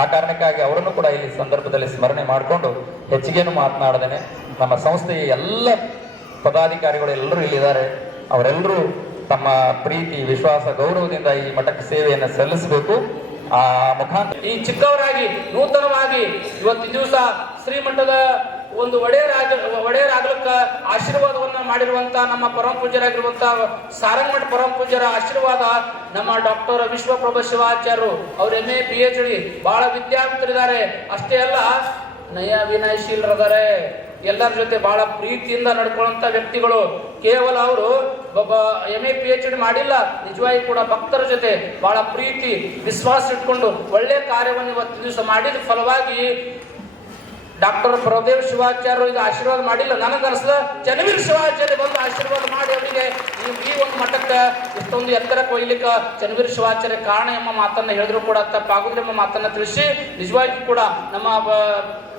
ಆ ಕಾರಣಕ್ಕಾಗಿ ಅವರನ್ನು ಕೂಡ ಇಲ್ಲಿ ಸಂದರ್ಭದಲ್ಲಿ ಸ್ಮರಣೆ ಮಾಡಿಕೊಂಡು ಹೆಚ್ಚಿಗೇನು ಮಾತನಾಡದೇನೆ, ನಮ್ಮ ಸಂಸ್ಥೆಯ ಎಲ್ಲ ಪದಾಧಿಕಾರಿಗಳು ಎಲ್ಲರೂ ಇಲ್ಲಿದ್ದಾರೆ. ಅವರೆಲ್ಲರೂ ತಮ್ಮ ಪ್ರೀತಿ, ವಿಶ್ವಾಸ, ಗೌರವದಿಂದ ಈ ಮಠಕ್ಕೆ ಸೇವೆಯನ್ನು ಸಲ್ಲಿಸಬೇಕು. ಆ ಮುಖಾಂತರ ಈ ಚಿಕ್ಕವರಾಗಿ ನೂತನವಾಗಿ ಇವತ್ತಿನ ದಿವಸ ಶ್ರೀಮಠದ ಒಂದು ಒಡೆಯರಾಗ್ಲಿಕ್ಕ ಆಶೀರ್ವಾದವನ್ನ ಮಾಡಿರುವಂತ ನಮ್ಮ ಪರಮ ಪೂಜ್ಯರಾಗಿರುವಂತ ಸಾರಂಗಮಠ ಪರಮ ಪೂಜ್ಯರ ಆಶೀರ್ವಾದ ನಮ್ಮ ಡಾಕ್ಟರ್ ವಿಶ್ವಪ್ರಭ ಶಿವಾಚಾರ್ಯರು, ಅವ್ರ MA PhD, ಬಹಳ ವಿದ್ಯಾವಂತರಿದ್ದಾರೆ. ಅಷ್ಟೇ ಅಲ್ಲ, ನಯ ವಿನಯಶೀಲರಿದ್ದಾರೆ. ಎಲ್ಲರ ಜೊತೆ ಬಹಳ ಪ್ರೀತಿಯಿಂದ ನಡ್ಕೊಳ್ಳುವಂತ ವ್ಯಕ್ತಿಗಳು. ಕೇವಲ ಅವರು ಒಬ್ಬ MA PhD ಮಾಡಿಲ್ಲ, ನಿಜವಾಗಿ ಕೂಡ ಭಕ್ತರ ಜೊತೆ ಬಹಳ ಪ್ರೀತಿ, ವಿಶ್ವಾಸ ಇಟ್ಕೊಂಡು ಒಳ್ಳೆ ಕಾರ್ಯವನ್ನು ಇವತ್ತು ದಿವಸ ಮಾಡಿದ ಫಲವಾಗಿ ಡಾಕ್ಟರ್ ಪ್ರಭುದೇವ ಶಿವಾಚಾರ್ಯರು ಇದು ಆಶೀರ್ವಾದ ಮಾಡಿಲ್ಲ, ನನಗನ್ನಿಸ್ದ ಚನ್ನವೀರ ಶಿವಾಚಾರ್ಯ ಬಂದು ಆಶೀರ್ವಾದ ಮಾಡಿ ಅವರಿಗೆ ಈ ಒಂದು ಮಠಕ್ಕೆ ಇಷ್ಟೊಂದು ಎತ್ತರಕ್ಕೆ ಒಯ್ಲಿಕ್ಕೆ ಚನ್ನವೀರ ಶಿವಾಚಾರ್ಯ ಕಾರಣ ಎಂಬ ಮಾತನ್ನ ಹೇಳಿದ್ರು ಕೂಡ ತಪ್ಪಾಗುದಿಲ್ಲ ಎಂಬ ಮಾತನ್ನ ತಿಳಿಸಿ, ನಿಜವಾಗಿ ಕೂಡ ನಮ್ಮ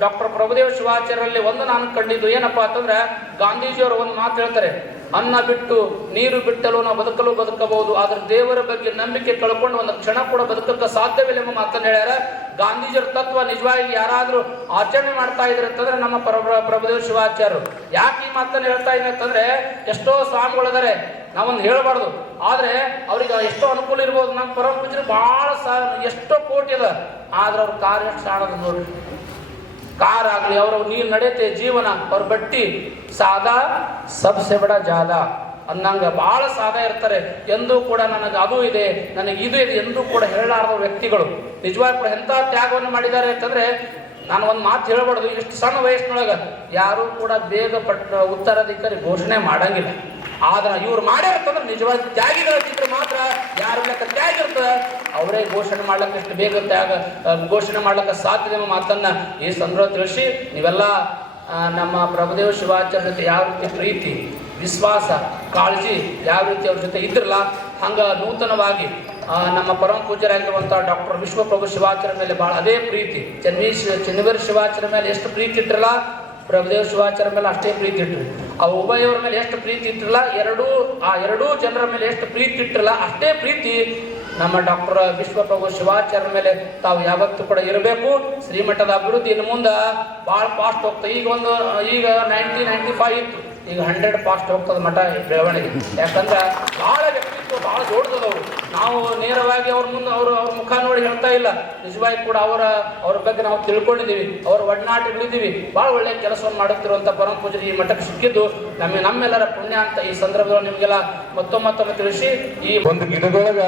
ಡಾಕ್ಟರ್ ಪ್ರಭುದೇವ ಶಿವಾಚಾರ್ಯರಲ್ಲಿ ಒಂದು ನಾನು ಕಂಡಿದ್ದು ಏನಪ್ಪಾ ಅಂತಂದ್ರೆ, ಗಾಂಧೀಜಿಯವರು ಒಂದು ಮಾತು ಹೇಳ್ತಾರೆ, ಅನ್ನ ಬಿಟ್ಟು ನೀರು ಬಿಟ್ಟಲು ನಾವು ಬದುಕಬಹುದು, ಆದ್ರೆ ದೇವರ ಬಗ್ಗೆ ನಂಬಿಕೆ ಕಳ್ಕೊಂಡು ಒಂದು ಕ್ಷಣ ಕೂಡ ಬದುಕಕ್ಕೆ ಸಾಧ್ಯವಿಲ್ಲ ಎಂಬ ಮಾತನ್ನು ಹೇಳ್ಯಾರ. ಗಾಂಧೀಜಿಯವರ ತತ್ವ ನಿಜವಾಗಿ ಯಾರಾದ್ರೂ ಆಚರಣೆ ಮಾಡ್ತಾ ಇದ್ರೆ ಅಂತಂದ್ರೆ ನಮ್ಮ ಪ್ರಭುದೇವ ಶಿವಾಚಾರ್ಯರು. ಯಾಕೆ ಈ ಮಾತನ್ನು ಹೇಳ್ತಾ ಇದ್ದೀನಿ ಅಂತಂದ್ರೆ, ಎಷ್ಟೋ ಸ್ವಾಮಿಗಳಿದ್ದಾರೆ, ನಾವೊಂದು ಹೇಳ್ಬಾರ್ದು, ಆದ್ರೆ ಅವ್ರಿಗೆ ಎಷ್ಟೋ ಅನುಕೂಲ ಇರ್ಬೋದು. ನಮ್ಮ ಪರಮ ಪೂಜ್ಯರು ಬಹಳ ಎಷ್ಟೋ ಕೋಟಿ ಅದ, ಆದ್ರೆ ಅವ್ರ ಕಾರ್ಯ ಎಷ್ಟು ಸಾಣದ ನೋಡ್ರಿ. ಕಾರ ಆಗಲಿ, ಅವ್ರ ನೀರು ನಡೆಯುತ್ತೆ ಜೀವನ, ಅವ್ರ ಬಟ್ಟಿ ಸಾದಾ ಸಬ್ಸೆ ಬಡ ಜಾದಾ ಅನ್ನಂಗ ಬಹಳ ಸಾದಾ ಇರ್ತಾರೆ. ಎಂದೂ ಕೂಡ ನನಗೆ ಅದು ಇದೆ, ನನಗೆ ಇದು ಇದೆ ಎಂದೂ ಕೂಡ ಹೇಳಲಾರದ ವ್ಯಕ್ತಿಗಳು. ನಿಜವಾಗಿ ಕೂಡ ಎಂಥ ತ್ಯಾಗವನ್ನು ಮಾಡಿದ್ದಾರೆ ಅಂತಂದ್ರೆ, ನಾನು ಒಂದು ಮಾತು ಹೇಳ್ಬಾರ್ದು, ಇಷ್ಟು ಸಣ್ಣ ವಯಸ್ಸಿನೊಳಗೆ ಯಾರೂ ಕೂಡ ಬೇಗ ಉತ್ತರಾಧಿಕಾರಿ ಘೋಷಣೆ ಮಾಡಂಗಿಲ್ಲ. ಆದ್ರೆ ಇವ್ರು ಮಾಡ್ಯಾರಂತಂದ್ರೆ ನಿಜವಾಗಿ ತ್ಯಾಗಿಗಳ ಚಿತ್ರ ಮಾತ್ರ ಯಾರ ಲೆಕ್ಕ ತ್ಯಾಗ ಇರ್ತದೆ ಅವರೇ ಘೋಷಣೆ ಮಾಡ್ಲಿಕ್ಕೆ ಎಷ್ಟು ಬೇಗ ಘೋಷಣೆ ಮಾಡ್ಲಿಕ್ಕೆ ಸಾಧ್ಯತೆ ಎಂಬ ಮಾತನ್ನ ಈ ಸಂದರ್ಭ ತಿಳಿಸಿ, ನೀವೆಲ್ಲ ನಮ್ಮ ಪ್ರಭುದೇವ ಶಿವಾಚಾರ್ಯ ಜೊತೆ ಯಾವ ರೀತಿ ಪ್ರೀತಿ, ವಿಶ್ವಾಸ, ಕಾಳಜಿ ಯಾವ ರೀತಿ ಅವ್ರ ಜೊತೆ ಇದ್ರಲ್ಲ, ಹಂಗ ನೂತನವಾಗಿ ನಮ್ಮ ಪರಮ ಪೂಜ್ಯರಾಗಿರುವಂಥ ಡಾಕ್ಟರ್ ವಿಶ್ವಪ್ರಭು ಶಿವಾಚಾರ್ಯ ಮೇಲೆ ಭಾಳ ಅದೇ ಪ್ರೀತಿ. ಚೆನ್ನವೀರ ಶಿವಾಚಾರ್ಯ ಮೇಲೆ ಎಷ್ಟು ಪ್ರೀತಿ ಇಟ್ಟಿರಲ್ಲ, ಪ್ರಭುದೇವ ಶಿವಾಚಾರ್ಯ ಮೇಲೆ ಅಷ್ಟೇ ಪ್ರೀತಿ ಇಟ್ರಿ. ಆ ಉಭಯವ್ರ ಮೇಲೆ ಎಷ್ಟು ಪ್ರೀತಿ ಇಟ್ಟಿರಲ್ಲ, ಎರಡೂ ಜನರ ಮೇಲೆ ಎಷ್ಟು ಪ್ರೀತಿ ಇಟ್ಟಿರಲ್ಲ, ಅಷ್ಟೇ ಪ್ರೀತಿ ನಮ್ಮ ಡಾಕ್ಟರ್ ವಿಶ್ವಪ್ರಭು ಶಿವಾಚಾರ್ಯ ಮೇಲೆ ತಾವು ಯಾವತ್ತೂ ಕೂಡ ಇರಬೇಕು. ಶ್ರೀಮಠದ ಅಭಿವೃದ್ಧಿ ಇನ್ನು ಮುಂದೆ ಭಾಳ ಫಾಸ್ಟ್ ಹೋಗ್ತದೆ. ಈಗ 95 ಇತ್ತು, ಈಗ 100 ಫಾಸ್ಟ್ ಹೋಗ್ತದೆ ಮಠ ಬೆಳವಣಿಗೆ. ಯಾಕಂದ್ರೆ ಭಾಳ ವ್ಯಕ್ತಿತ್ವ ಭಾಳ ದೊಡ್ಡದವರು. ನಾವು ನೇರವಾಗಿ ಅವ್ರ ಮುಂದೆ ಅವ್ರ ಮುಖ ನೋಡಿ ಹೇಳ್ತಾ ಇಲ್ಲ, ನಿಜವಾಗಿ ಕೂಡ ಅವ್ರ ಬಗ್ಗೆ ನಾವು ತಿಳ್ಕೊಂಡಿದ್ದೀವಿ, ಅವ್ರ ಒಡನಾಟ ಇಳಿದೀವಿ. ಭಾಳ ಒಳ್ಳೆಯ ಕೆಲಸವನ್ನು ಮಾಡುತ್ತಿರುವಂಥ ಪರಮ ಪೂಜೆ ಈ ಮಠಕ್ಕೆ ಸಿಕ್ಕಿದ್ದು ನಮ್ಮೆಲ್ಲರ ಪುಣ್ಯ ಅಂತ ಈ ಸಂದರ್ಭದಲ್ಲಿ ನಿಮಗೆಲ್ಲ ಮತ್ತೊಮ್ಮೆ ತಿಳಿಸಿ, ಈ ಒಂದು ಗಿಡದೊಳಗ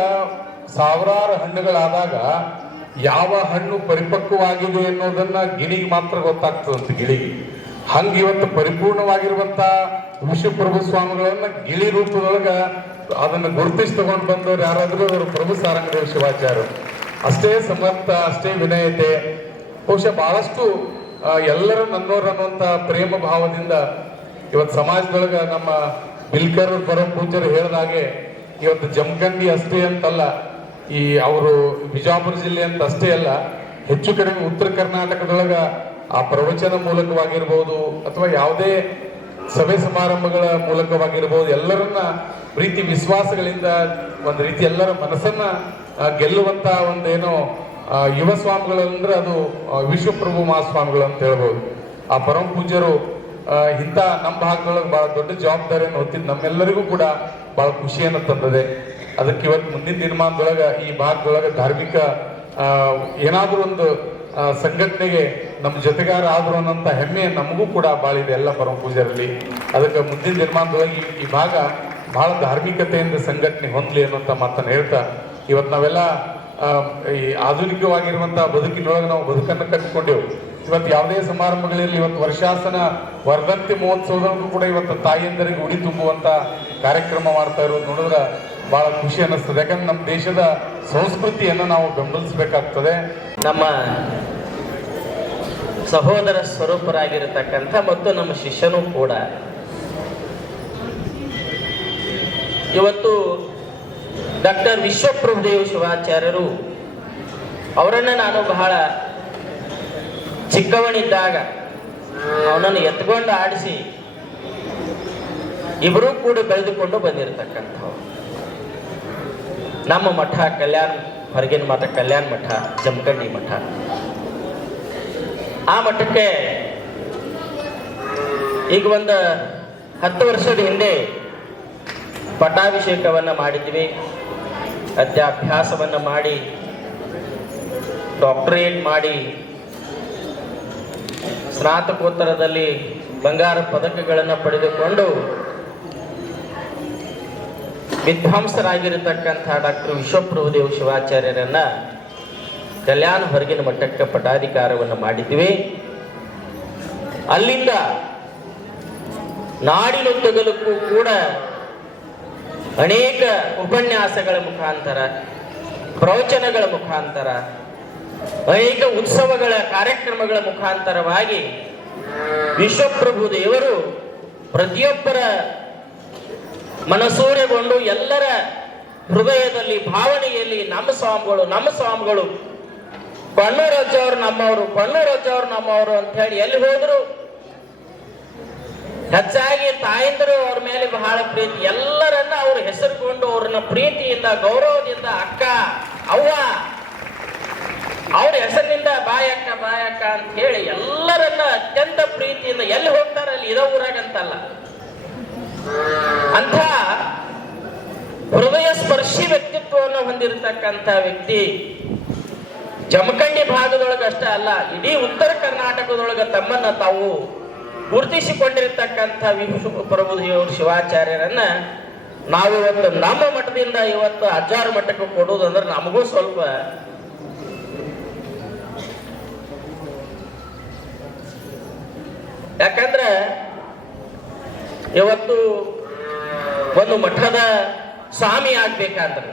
ಸಾವಿರಾರು ಹಣ್ಣುಗಳಾದಾಗ ಯಾವ ಹಣ್ಣು ಪರಿಪಕ್ವವಾಗಿದೆ ಅನ್ನೋದನ್ನ ಗಿಳಿಗೆ ಮಾತ್ರ ಗೊತ್ತಾಗ್ತದಂತೆ. ಗಿಳಿಗೆ ಹಂಗ ಇವತ್ತು ಪರಿಪೂರ್ಣವಾಗಿರುವಂತ ವಿಶ್ವಪ್ರಭು ಸ್ವಾಮಿಗಳನ್ನ ಗಿಳಿ ರೂಪದೊಳಗ ಅದನ್ನ ಗುರುತಿಸಿ ತಗೊಂಡು ಬಂದವರು ಯಾರಾದ್ರೂ ಅವರು ಪ್ರಭು ಸಾರಂಗದೇವ ಶಿವಾಚಾರ್ಯರು. ಅಷ್ಟೇ ಸಮರ್ಥ, ಅಷ್ಟೇ ವಿನಯತೆ, ಬಹುಶಃ ಬಹಳಷ್ಟು ಎಲ್ಲರೂ ನನ್ನೋರು ಅನ್ನುವಂತ ಪ್ರೇಮ ಭಾವದಿಂದ ಇವತ್ತು ಸಮಾಜದೊಳಗ ನಮ್ಮ ಬಿಲ್ಕರ್ ಪರಮ ಪೂಜ್ಯರು ಹೇಳಿದಾಗೆ ಇವತ್ತು ಜಮಖಂಡಿ ಅಷ್ಟೇ ಅಂತಲ್ಲ, ಈ ಅವರು ಬಿಜಾಪುರ ಜಿಲ್ಲೆ ಅಂತ ಅಷ್ಟೇ ಅಲ್ಲ, ಹೆಚ್ಚು ಕಡಿಮೆ ಉತ್ತರ ಕರ್ನಾಟಕದೊಳಗ ಆ ಪ್ರವಚನ ಮೂಲಕವಾಗಿರ್ಬೋದು ಅಥವಾ ಯಾವುದೇ ಸಭೆ ಸಮಾರಂಭಗಳ ಮೂಲಕವಾಗಿರ್ಬೋದು ಎಲ್ಲರನ್ನ ಪ್ರೀತಿ ವಿಶ್ವಾಸಗಳಿಂದ ಒಂದು ರೀತಿ ಎಲ್ಲರ ಮನಸ್ಸನ್ನ ಗೆಲ್ಲುವಂತ ಒಂದೇನೋ ಯುವ ಸ್ವಾಮಿಗಳು ಅಂದ್ರೆ ಅದು ವಿಶ್ವಪ್ರಭು ಮಹಾಸ್ವಾಮಿಗಳು ಅಂತ ಹೇಳ್ಬೋದು. ಆ ಪರಮ ಪೂಜ್ಯರು ಇಂಥ ನಮ್ಮ ಭಾಗದೊಳಗೆ ಬಹಳ ದೊಡ್ಡ ಜವಾಬ್ದಾರಿಯನ್ನು ಹೊತ್ತಿದ್ದು ನಮ್ಮೆಲ್ಲರಿಗೂ ಕೂಡ ಬಹಳ ಖುಷಿಯನ್ನು ತಂದಿದೆ. ಅದಕ್ಕೆ ಇವತ್ತು ಮುಂದಿನ ದಿನಮಾನದೊಳಗ ಈ ಭಾಗದೊಳಗೆ ಧಾರ್ಮಿಕ ಏನಾದರೂ ಒಂದು ಸಂಘಟನೆಗೆ ನಮ್ಮ ಜೊತೆಗಾರ ಆದ್ರು ಅನ್ನೋಂಥ ಹೆಮ್ಮೆ ನಮಗೂ ಕೂಡ ಭಾಳ ಇದೆ ಎಲ್ಲ ಪರಮ ಪೂಜಾರಲ್ಲಿ. ಅದಕ್ಕೆ ಮುಂದಿನ ದಿನಮಾನದೊಳಗೆ ಈ ಭಾಗ ಬಹಳ ಧಾರ್ಮಿಕತೆಯಿಂದ ಸಂಘಟನೆ ಹೊಂದಲಿ ಅನ್ನೋಂಥ ಮಾತನ್ನು ಹೇಳ್ತಾ, ಇವತ್ತು ನಾವೆಲ್ಲ ಈ ಆಧುನಿಕವಾಗಿರುವಂತಹ ಬದುಕಿನೊಳಗೆ ನಾವು ಬದುಕನ್ನು ಕಟ್ಟಿಕೊಂಡೆವು. ಇವತ್ತು ಯಾವುದೇ ಸಮಾರಂಭಗಳಲ್ಲಿ ಇವತ್ತು ವರ್ಷಾಸನ ವರ್ಧಂತಿ ಮಹೋತ್ಸವದಲ್ಲೂ ಕೂಡ ಇವತ್ತು ತಾಯಿಯಂದರಿಗೆ ಉಡಿ ತುಂಬುವಂತ ಕಾರ್ಯಕ್ರಮ ಮಾಡ್ತಾ ಇರೋದು ನೋಡಿದ್ರೆ ಬಹಳ ಖುಷಿ ಅನ್ನಿಸ್ತದೆ. ಯಾಕಂದ್ರೆ ನಮ್ಮ ದೇಶದ ಸಂಸ್ಕೃತಿಯನ್ನು ನಾವು ಬೆಂಬಲಿಸಬೇಕಾಗ್ತದೆ. ನಮ್ಮ ಸಹೋದರ ಸ್ವರೂಪರಾಗಿರತಕ್ಕಂಥ ಮತ್ತು ನಮ್ಮ ಶಿಷ್ಯನೂ ಕೂಡ ಇವತ್ತು ಡಾಕ್ಟರ್ ವಿಶ್ವಪ್ರಭುದೇವ ಶಿವಾಚಾರ್ಯರು ಅವರನ್ನು ನಾನು ಬಹಳ ಚಿಕ್ಕವನಿದ್ದಾಗ ಅವನನ್ನು ಎತ್ಕೊಂಡು ಆಡಿಸಿ ಇಬ್ಬರೂ ಕೂಡ ಬೆಳೆದುಕೊಂಡು ಬಂದಿರತಕ್ಕಂಥವ್ರು. ನಮ್ಮ ಮಠ ಹೊರಗಿನ ಮಠ ಕಲ್ಯಾಣ ಮಠ, ಜಮಖಂಡಿ ಮಠ. ಆ ಮಠಕ್ಕೆ ಈಗ ಒಂದು 10 ವರ್ಷದ ಹಿಂದೆ ಪಟ್ಟಾಭಿಷೇಕವನ್ನು ಮಾಡಿದ್ವಿ. ಅಧ್ಯಾಭ್ಯಾಸವನ್ನು ಮಾಡಿ ಡಾಕ್ಟರೇಟ್ ಮಾಡಿ ಸ್ನಾತಕೋತ್ತರದಲ್ಲಿ ಬಂಗಾರ ಪದಕಗಳನ್ನು ಪಡೆದುಕೊಂಡು ವಿದ್ವಾಂಸರಾಗಿರತಕ್ಕಂಥ ಡಾಕ್ಟರ್ ವಿಶ್ವಪ್ರಭುದೇವ ಶಿವಾಚಾರ್ಯರನ್ನ ಕಲ್ಯಾಣ ಹೊರಗಿನ ಮಠಕ್ಕೆ ಪಟ್ಟಾಧಿಕಾರವನ್ನು ಮಾಡಿದ್ವಿ. ಅಲ್ಲಿಂದ ನಾಡಿನುದ್ದಗಲಕ್ಕೂ ಕೂಡ ಅನೇಕ ಉಪನ್ಯಾಸಗಳ ಮುಖಾಂತರ, ಪ್ರವಚನಗಳ ಮುಖಾಂತರ, ಅನೇಕ ಉತ್ಸವಗಳ ಕಾರ್ಯಕ್ರಮಗಳ ಮುಖಾಂತರವಾಗಿ ವಿಶ್ವಪ್ರಭು ದೇವರು ಪ್ರತಿಯೊಬ್ಬರ ಮನಸೂರೆಗೊಂಡು ಎಲ್ಲರ ಹೃದಯದಲ್ಲಿ ಭಾವನೆಯಲ್ಲಿ ನಮ್ಮ ಸ್ವಾಮಿಗಳು ಕಣ್ಣೂರಜ್ಜವ್ರು ನಮ್ಮವರು ಅಂತ ಹೇಳಿ ಎಲ್ಲಿ ಹೋದ್ರು ಹೆಚ್ಚಾಗಿ ತಾಯಂದರು ಅವ್ರ ಮೇಲೆ ಬಹಳ ಪ್ರೀತಿ. ಎಲ್ಲರನ್ನ ಅವ್ರ ಹೆಸರುಕೊಂಡು ಅವ್ರನ್ನ ಪ್ರೀತಿಯಿಂದ ಗೌರವದಿಂದ ಅಕ್ಕ, ಅವ್ವ, ಅವ್ರ ಹೆಸರಿನಿಂದ ಬಾಯಕ್ಕ ಅಂತ ಹೇಳಿ ಎಲ್ಲರನ್ನ ಅತ್ಯಂತ ಪ್ರೀತಿಯಿಂದ ಎಲ್ಲಿ ಹೋಗ್ತಾರ ಅಲ್ಲಿ ಇರೋ ಊರಾಗಂತಲ್ಲ, ಅಂಥ ಹೃದಯ ಸ್ಪರ್ಶಿ ವ್ಯಕ್ತಿತ್ವವನ್ನು ಹೊಂದಿರತಕ್ಕಂಥ ವ್ಯಕ್ತಿ ಜಮಖಂಡಿ ಭಾಗದೊಳಗಷ್ಟೇ ಅಲ್ಲ, ಇಡೀ ಉತ್ತರ ಕರ್ನಾಟಕದೊಳಗ ತಮ್ಮನ್ನ ತಾವು ಗುರುತಿಸಿಕೊಂಡಿರತಕ್ಕಂಥ ವಿಶ್ವಪ್ರಭುದೇವರು ಶಿವಾಚಾರ್ಯರನ್ನ ನಾವಿವತ್ತು ನಮ್ಮ ಮಠದಿಂದ ಇವತ್ತು ಅಜ್ಜಾರ ಮಠಕ್ಕೆ ಕೊಡುವುದಂದ್ರೆ ನಮಗೂ ಸ್ವಲ್ಪ ಯಾಕಂದ್ರೆ ಇವತ್ತು ಒಂದು ಮಠದ ಸ್ವಾಮಿ ಆಗ್ಬೇಕಾದ್ರೆ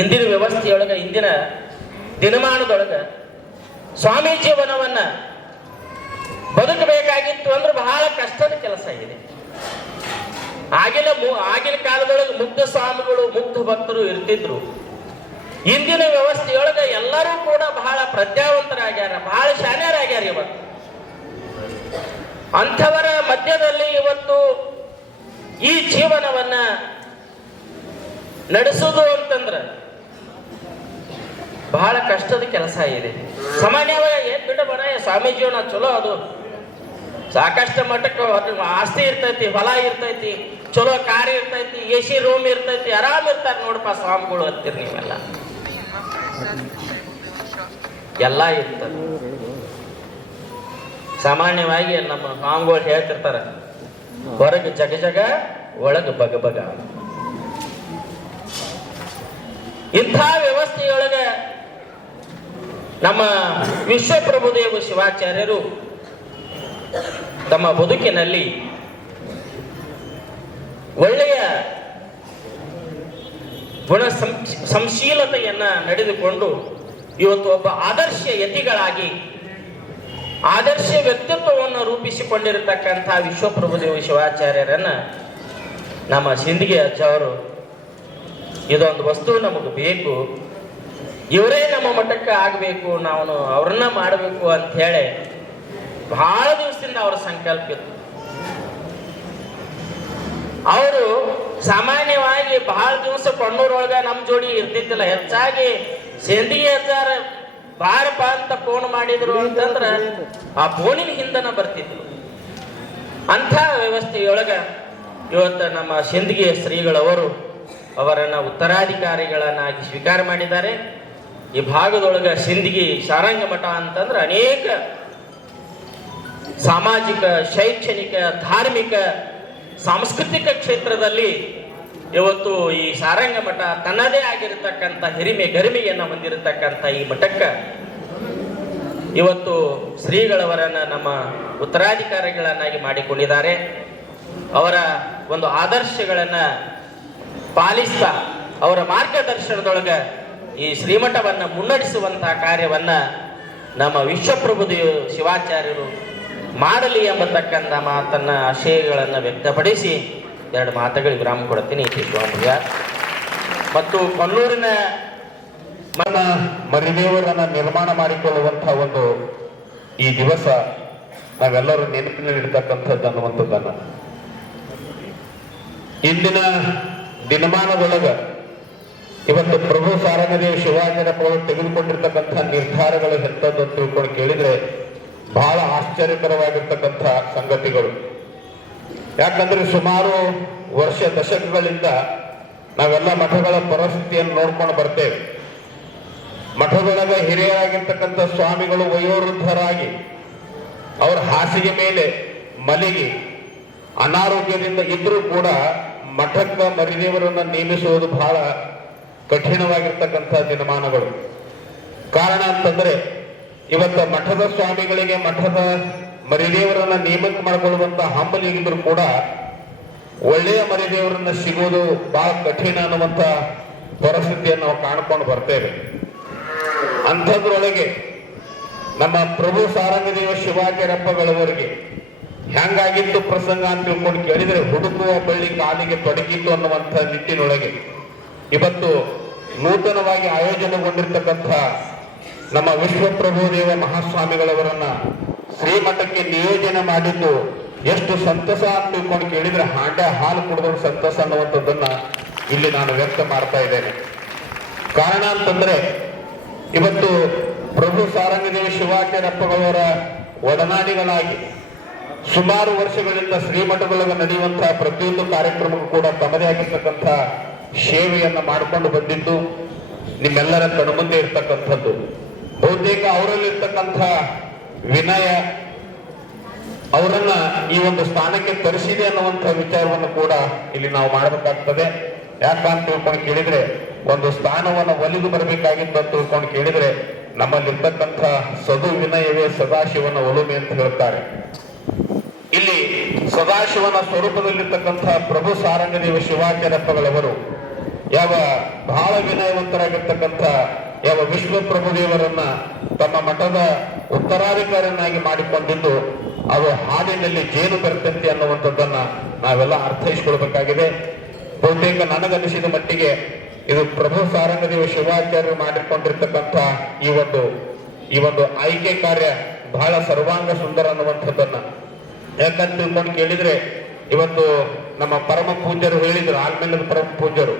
ಇಂದಿನ ವ್ಯವಸ್ಥೆಯೊಳಗ, ಇಂದಿನ ದಿನಮಾನದೊಳಗ ಸ್ವಾಮಿ ಜೀವನವನ್ನ ಬದುಕಬೇಕಾಗಿತ್ತು ಅಂದ್ರೆ ಬಹಳ ಕಷ್ಟದ ಕೆಲಸ ಇದೆ. ಆಗಿನ ಕಾಲದೊಳಗೆ ಮುಗ್ಧ ಸ್ವಾಮಿಗಳು, ಮುಗ್ಧ ಭಕ್ತರು ಇರ್ತಿದ್ರು. ಇಂದಿನ ವ್ಯವಸ್ಥೆಯೊಳಗೆ ಎಲ್ಲರೂ ಕೂಡ ಬಹಳ ಪ್ರಜ್ಞಾವಂತರಾಗ್ಯಾರ, ಬಹಳ ಶಾನ್ಯರಾಗ್ಯಾರ. ಇವತ್ತು ಅಂಥವರ ಮಧ್ಯದಲ್ಲಿ ಇವತ್ತು ಈ ಜೀವನವನ್ನ ನಡೆಸುವುದು ಅಂತಂದ್ರೆ ಬಹಳ ಕಷ್ಟದ ಕೆಲಸ ಇದೆ. ಸಾಮಾನ್ಯವಾಗಿ ಬಿಡಬೇಡ ಸ್ವಾಮೀಜಿಯವನ ಚಲೋ, ಅದು ಸಾಕಷ್ಟು ಮಟ್ಟಕ್ಕೆ ಆಸ್ತಿ ಇರ್ತೈತಿ, ಹೊಲ ಇರ್ತೈತಿ, ಚಲೋ ಕಾರ್ ಇರ್ತೈತಿ, AC ರೂಮ್ ಇರ್ತೈತಿ, ಆರಾಮ್ ಇರ್ತಾರೆ ನೋಡಪ್ಪ ಸ್ವಾಮಿಗಳು ಅಂತೀರಿ ನೀವೆಲ್ಲ. ಎಲ್ಲ ಇರ್ತದೆ. ಸಾಮಾನ್ಯವಾಗಿ ನಮ್ಮ ಸ್ವಾಮಿಗಳು ಹೇಳ್ತಿರ್ತಾರ, ಹೊರಗೆ ಜಗ ಜಗ ಒಳಗೆ ಬಗ ಬಗ. ಇಂಥ ವ್ಯವಸ್ಥೆಯೊಳಗೆ ನಮ್ಮ ವಿಶ್ವಪ್ರಭುದೇವ ಶಿವಾಚಾರ್ಯರು ತಮ್ಮ ಬದುಕಿನಲ್ಲಿ ಒಳ್ಳೆಯ ಗುಣ ಸಂಶೀಲತೆಯನ್ನ ನಡೆದುಕೊಂಡು ಇವತ್ತು ಒಬ್ಬ ಆದರ್ಶ ಯತಿಗಳಾಗಿ ಆದರ್ಶ ವ್ಯಕ್ತಿತ್ವವನ್ನು ರೂಪಿಸಿಕೊಂಡಿರತಕ್ಕಂಥ ವಿಶ್ವಪ್ರಭುದೇವ ಶಿವಾಚಾರ್ಯರನ್ನ ನಮ್ಮ ಸಿಂದಗಿ ಅಜ್ಜ ಅವರು ಇದೊಂದು ವಸ್ತು ನಮಗೆ ಬೇಕು, ಇವರೇ ನಮ್ಮ ಮಟ್ಟಕ್ಕೆ ಆಗಬೇಕು, ನಾವು ಅವ್ರನ್ನ ಮಾಡಬೇಕು ಅಂತ ಹೇಳಿ ಬಹಳ ದಿವಸದಿಂದ ಅವರ ಸಂಕಲ್ಪ ಇತ್ತು. ಅವರು ಸಾಮಾನ್ಯವಾಗಿ ಬಹಳ ದಿವಸ ಕೊಣ್ಣೂರೊಳಗ ನಮ್ಮ ಜೋಡಿ ಇರ್ತಿದ್ದಿಲ್ಲ. ಹೆಚ್ಚಾಗಿ ಸಿಂದಗಿ ಅಜ್ಜಾರ ಬಾರಪ್ಪ ಅಂತ ಫೋನ್ ಮಾಡಿದ್ರು ಅಂತಂದ್ರ ಆ ಫೋನಿನ ಹಿಂದನ ಬರ್ತಿದ್ರು. ಅಂಥ ವ್ಯವಸ್ಥೆಯೊಳಗ ಇವತ್ತು ನಮ್ಮ ಸಿಂದಗಿ ಶ್ರೀಗಳವರು ಅವರನ್ನ ಉತ್ತರಾಧಿಕಾರಿಗಳನ್ನಾಗಿ ಸ್ವೀಕಾರ ಮಾಡಿದ್ದಾರೆ. ಈ ಭಾಗದೊಳಗ ಸಿಂದಗಿ ಸಾರಂಗ ಮಠ ಅಂತಂದ್ರೆ ಅನೇಕ ಸಾಮಾಜಿಕ, ಶೈಕ್ಷಣಿಕ, ಧಾರ್ಮಿಕ, ಸಾಂಸ್ಕೃತಿಕ ಕ್ಷೇತ್ರದಲ್ಲಿ ಇವತ್ತು ಈ ಸಾರಂಗ ಮಠ ತನ್ನದೇ ಆಗಿರತಕ್ಕಂಥ ಹಿರಿಮೆ ಗರಿಮೆಯನ್ನು ಹೊಂದಿರತಕ್ಕಂಥ ಈ ಮಠಕ್ಕ ಇವತ್ತು ಶ್ರೀಗಳವರನ್ನ ನಮ್ಮ ಉತ್ತರಾಧಿಕಾರಿಗಳನ್ನಾಗಿ ಮಾಡಿಕೊಂಡಿದ್ದಾರೆ. ಅವರ ಒಂದು ಆದರ್ಶಗಳನ್ನ ಪಾಲಿಸ್ತಾ ಅವರ ಮಾರ್ಗದರ್ಶನದೊಳಗೆ ಈ ಶ್ರೀಮಠವನ್ನ ಮುನ್ನಡೆಸುವಂತಹ ಕಾರ್ಯವನ್ನ ನಮ್ಮ ವಿಶ್ವಪ್ರಭುದೇವ ಶಿವಾಚಾರ್ಯರು ಮಾಡಲಿ ಎಂಬತಕ್ಕಂಥ ಮಾತನ್ನ ಆಶಯಗಳನ್ನು ವ್ಯಕ್ತಪಡಿಸಿ ಎರಡು ಮಾತುಗಳಿಗೆ ವಿರಾಮ ಕೊಡ್ತೀನಿ. ಮತ್ತು ಕೊಲ್ಲೂರಿನ ಮರಿದೇವರನ್ನ ನಿರ್ಮಾಣ ಮಾಡಿಕೊಳ್ಳುವಂತಹ ಒಂದು ಈ ದಿವಸ ನಾವೆಲ್ಲರೂ ನೆನಪಿನಲ್ಲಿರ್ತಕ್ಕಂಥದ್ದು ಅನ್ನುವಂಥದ್ದನ್ನ ಇಂದಿನ ದಿನಮಾನದೊಳಗ ಇವತ್ತು ಪ್ರಭು ಸಾರಂಗದೇವ ಶಿವಾಚಾರ್ಯರು ತೆಗೆದುಕೊಂಡಿರ್ತಕ್ಕಂಥ ನಿರ್ಧಾರಗಳು ಎಂಥದ್ದು ಅಂತ ತಿಳ್ಕೊಂಡು ಕೇಳಿದ್ರೆ ಬಹಳ ಆಶ್ಚರ್ಯಕರವಾಗಿರ್ತಕ್ಕಂಥ ಸಂಗತಿಗಳು. ಯಾಕಂದ್ರೆ ಸುಮಾರು ವರ್ಷ ದಶಕಗಳಿಂದ ನಾವೆಲ್ಲ ಮಠಗಳ ಪರಿಸ್ಥಿತಿಯನ್ನು ನೋಡ್ಕೊಂಡು ಬರ್ತೇವೆ. ಮಠದೊಳಗ ಹಿರಿಯರಾಗಿರ್ತಕ್ಕಂಥ ಸ್ವಾಮಿಗಳು ವಯೋವೃದ್ಧರಾಗಿ ಅವರ ಹಾಸಿಗೆ ಮೇಲೆ ಮಲಗಿ ಅನಾರೋಗ್ಯದಿಂದ ಇದ್ರೂ ಕೂಡ ಮಠಕ್ಕ ಮರಿದೇವರನ್ನ ನೇಮಿಸುವುದು ಬಹಳ ಕಠಿಣವಾಗಿರ್ತಕ್ಕಂಥ ದಿನಮಾನಗಳು. ಕಾರಣ ಅಂತಂದ್ರೆ ಇವತ್ತು ಮಠದ ಸ್ವಾಮಿಗಳಿಗೆ ಮಠದ ಮರಿದೇವರನ್ನ ನೇಮಕ ಮಾಡಿಕೊಳ್ಳುವಂತ ಹಂಬಲಿಗಿದ್ರು ಕೂಡ ಒಳ್ಳೆಯ ಮರಿದೇವರನ್ನ ಸಿಗೋದು ಬಹಳ ಕಠಿಣ ಅನ್ನುವಂತ ಪರಿಸ್ಥಿತಿಯನ್ನು ನಾವು ಕಾಣ್ಕೊಂಡು ಬರ್ತೇವೆ. ಅಂಥದ್ರೊಳಗೆ ನಮ್ಮ ಪ್ರಭು ಸಾರಂಗದೇವ ಶಿವಾಚಾರ್ಯಪ್ಪಗಳವರಿಗೆ ಹೆಂಗಾಗಿತ್ತು ಪ್ರಸಂಗ ಅಂತ ತಿಳ್ಕೊಂಡು ಕೇಳಿದ್ರೆ ಹುಡುಕುವ ಬಳ್ಳಿ ಕಾಲಿಗೆ ತೊಡಗಿತ್ತು ಅನ್ನುವಂಥ ನಿಟ್ಟಿನೊಳಗೆ ಇವತ್ತು ನೂತನವಾಗಿ ಆಯೋಜನೆಗೊಂಡಿರ್ತಕ್ಕಂಥ ನಮ್ಮ ವಿಶ್ವಪ್ರಭುದೇವ ಮಹಾಸ್ವಾಮಿಗಳವರನ್ನ ಶ್ರೀಮಠಕ್ಕೆ ನಿಯೋಜನೆ ಮಾಡಿದ್ದು ಎಷ್ಟು ಸಂತಸ ಅಂತ ತಿಳ್ಕೊಂಡು ಕೇಳಿದ್ರೆ ಹಾಂಡೆ ಹಾಲು ಕುಡಿದ್ರು ಸಂತಸ ಅನ್ನುವಂಥದ್ದನ್ನ ಇಲ್ಲಿ ನಾನು ವ್ಯಕ್ತ ಮಾಡ್ತಾ ಇದ್ದೇನೆ. ಕಾರಣ ಅಂತಂದ್ರೆ ಇವತ್ತು ಪ್ರಭು ಸಾರಂಗದೇವ ಶಿವಾಚಾರ್ಯಪ್ಪಗಳವರ ಒಡನಾಡಿಗಳಾಗಿ ಸುಮಾರು ವರ್ಷಗಳಿಂದ ಶ್ರೀಮಠದೊಳಗೆ ನಡೆಯುವಂತಹ ಪ್ರತಿಯೊಂದು ಕಾರ್ಯಕ್ರಮಕ್ಕೂ ಕೂಡ ತಮ್ಮದೇ ಆಗಿರ್ತಕ್ಕಂಥ ಸೇವೆಯನ್ನ ಮಾಡಿಕೊಂಡು ಬಂದಿದ್ದು ನಿಮ್ಮೆಲ್ಲರ ಕಣ್ಮುಂದೆ ಇರ್ತಕ್ಕಂಥದ್ದು. ಬಹುತೇಕ ಅವರಲ್ಲಿರ್ತಕ್ಕಂಥ ವಿನಯ ಅವರನ್ನ ಈ ಒಂದು ಸ್ಥಾನಕ್ಕೆ ತರಿಸಿದೆ ಅನ್ನುವಂಥ ವಿಚಾರವನ್ನು ಕೂಡ ಇಲ್ಲಿ ನಾವು ಮಾಡಬೇಕಾಗ್ತದೆ. ಯಾಕಂತ ತಿಳ್ಕೊಂಡು ಕೇಳಿದ್ರೆ ಒಂದು ಸ್ಥಾನವನ್ನು ಒಲಿದು ಬರಬೇಕಾಗಿತ್ತು ಅಂತ ತಿಳ್ಕೊಂಡು ಕೇಳಿದ್ರೆ ನಮ್ಮಲ್ಲಿರ್ತಕ್ಕಂಥ ಸದು ವಿನಯವೇ ಸದಾಶಿವನ ಒಲುಮೆ ಅಂತ ಹೇಳ್ತಾರೆ. ಇಲ್ಲಿ ಸದಾಶಿವನ ಸ್ವರೂಪದಲ್ಲಿರ್ತಕ್ಕಂಥ ಪ್ರಭು ಸಾರಂಗದೇವ ಶಿವಾಚಾರ್ಯಪ್ಪಗಳವರು ಯಾವ ಬಹಳ ವಿನಯವಂತರಾಗಿರ್ತಕ್ಕಂಥ ಯಾವ ವಿಶ್ವಪ್ರಭುದೇವರನ್ನ ತಮ್ಮ ಮಠದ ಉತ್ತರಾಧಿಕಾರಿಯನ್ನಾಗಿ ಮಾಡಿಕೊಂಡಿದ್ದು ಅದು ಹಾಡಿನಲ್ಲಿ ಜೇನು ಬೆರ್ತಂತೆ ಅನ್ನುವಂಥದ್ದನ್ನ ನಾವೆಲ್ಲ ಅರ್ಥೈಸಿಕೊಳ್ಬೇಕಾಗಿದೆ. ಬಹುತೇಕ ನನಗನ್ನಿಸಿದ ಮಟ್ಟಿಗೆ ಇದು ಪ್ರಭು ಸಾರಂಗದೇವ ಶಿವಾಚಾರ್ಯರು ಮಾಡಿಕೊಂಡಿರ್ತಕ್ಕಂಥ ಈ ಒಂದು ಆಯ್ಕೆ ಕಾರ್ಯ ಬಹಳ ಸರ್ವಾಂಗ ಸುಂದರ ಅನ್ನುವಂಥದ್ದನ್ನ ಯಾಕಂತ ತಿಳ್ಕೊಂಡು ಕೇಳಿದ್ರೆ ಇವತ್ತು ನಮ್ಮ ಪರಮ ಪೂಜ್ಯರು ಹೇಳಿದ್ರು, ಆಲ್ಮೇಲದ ಪರಮ ಪೂಜ್ಯರು,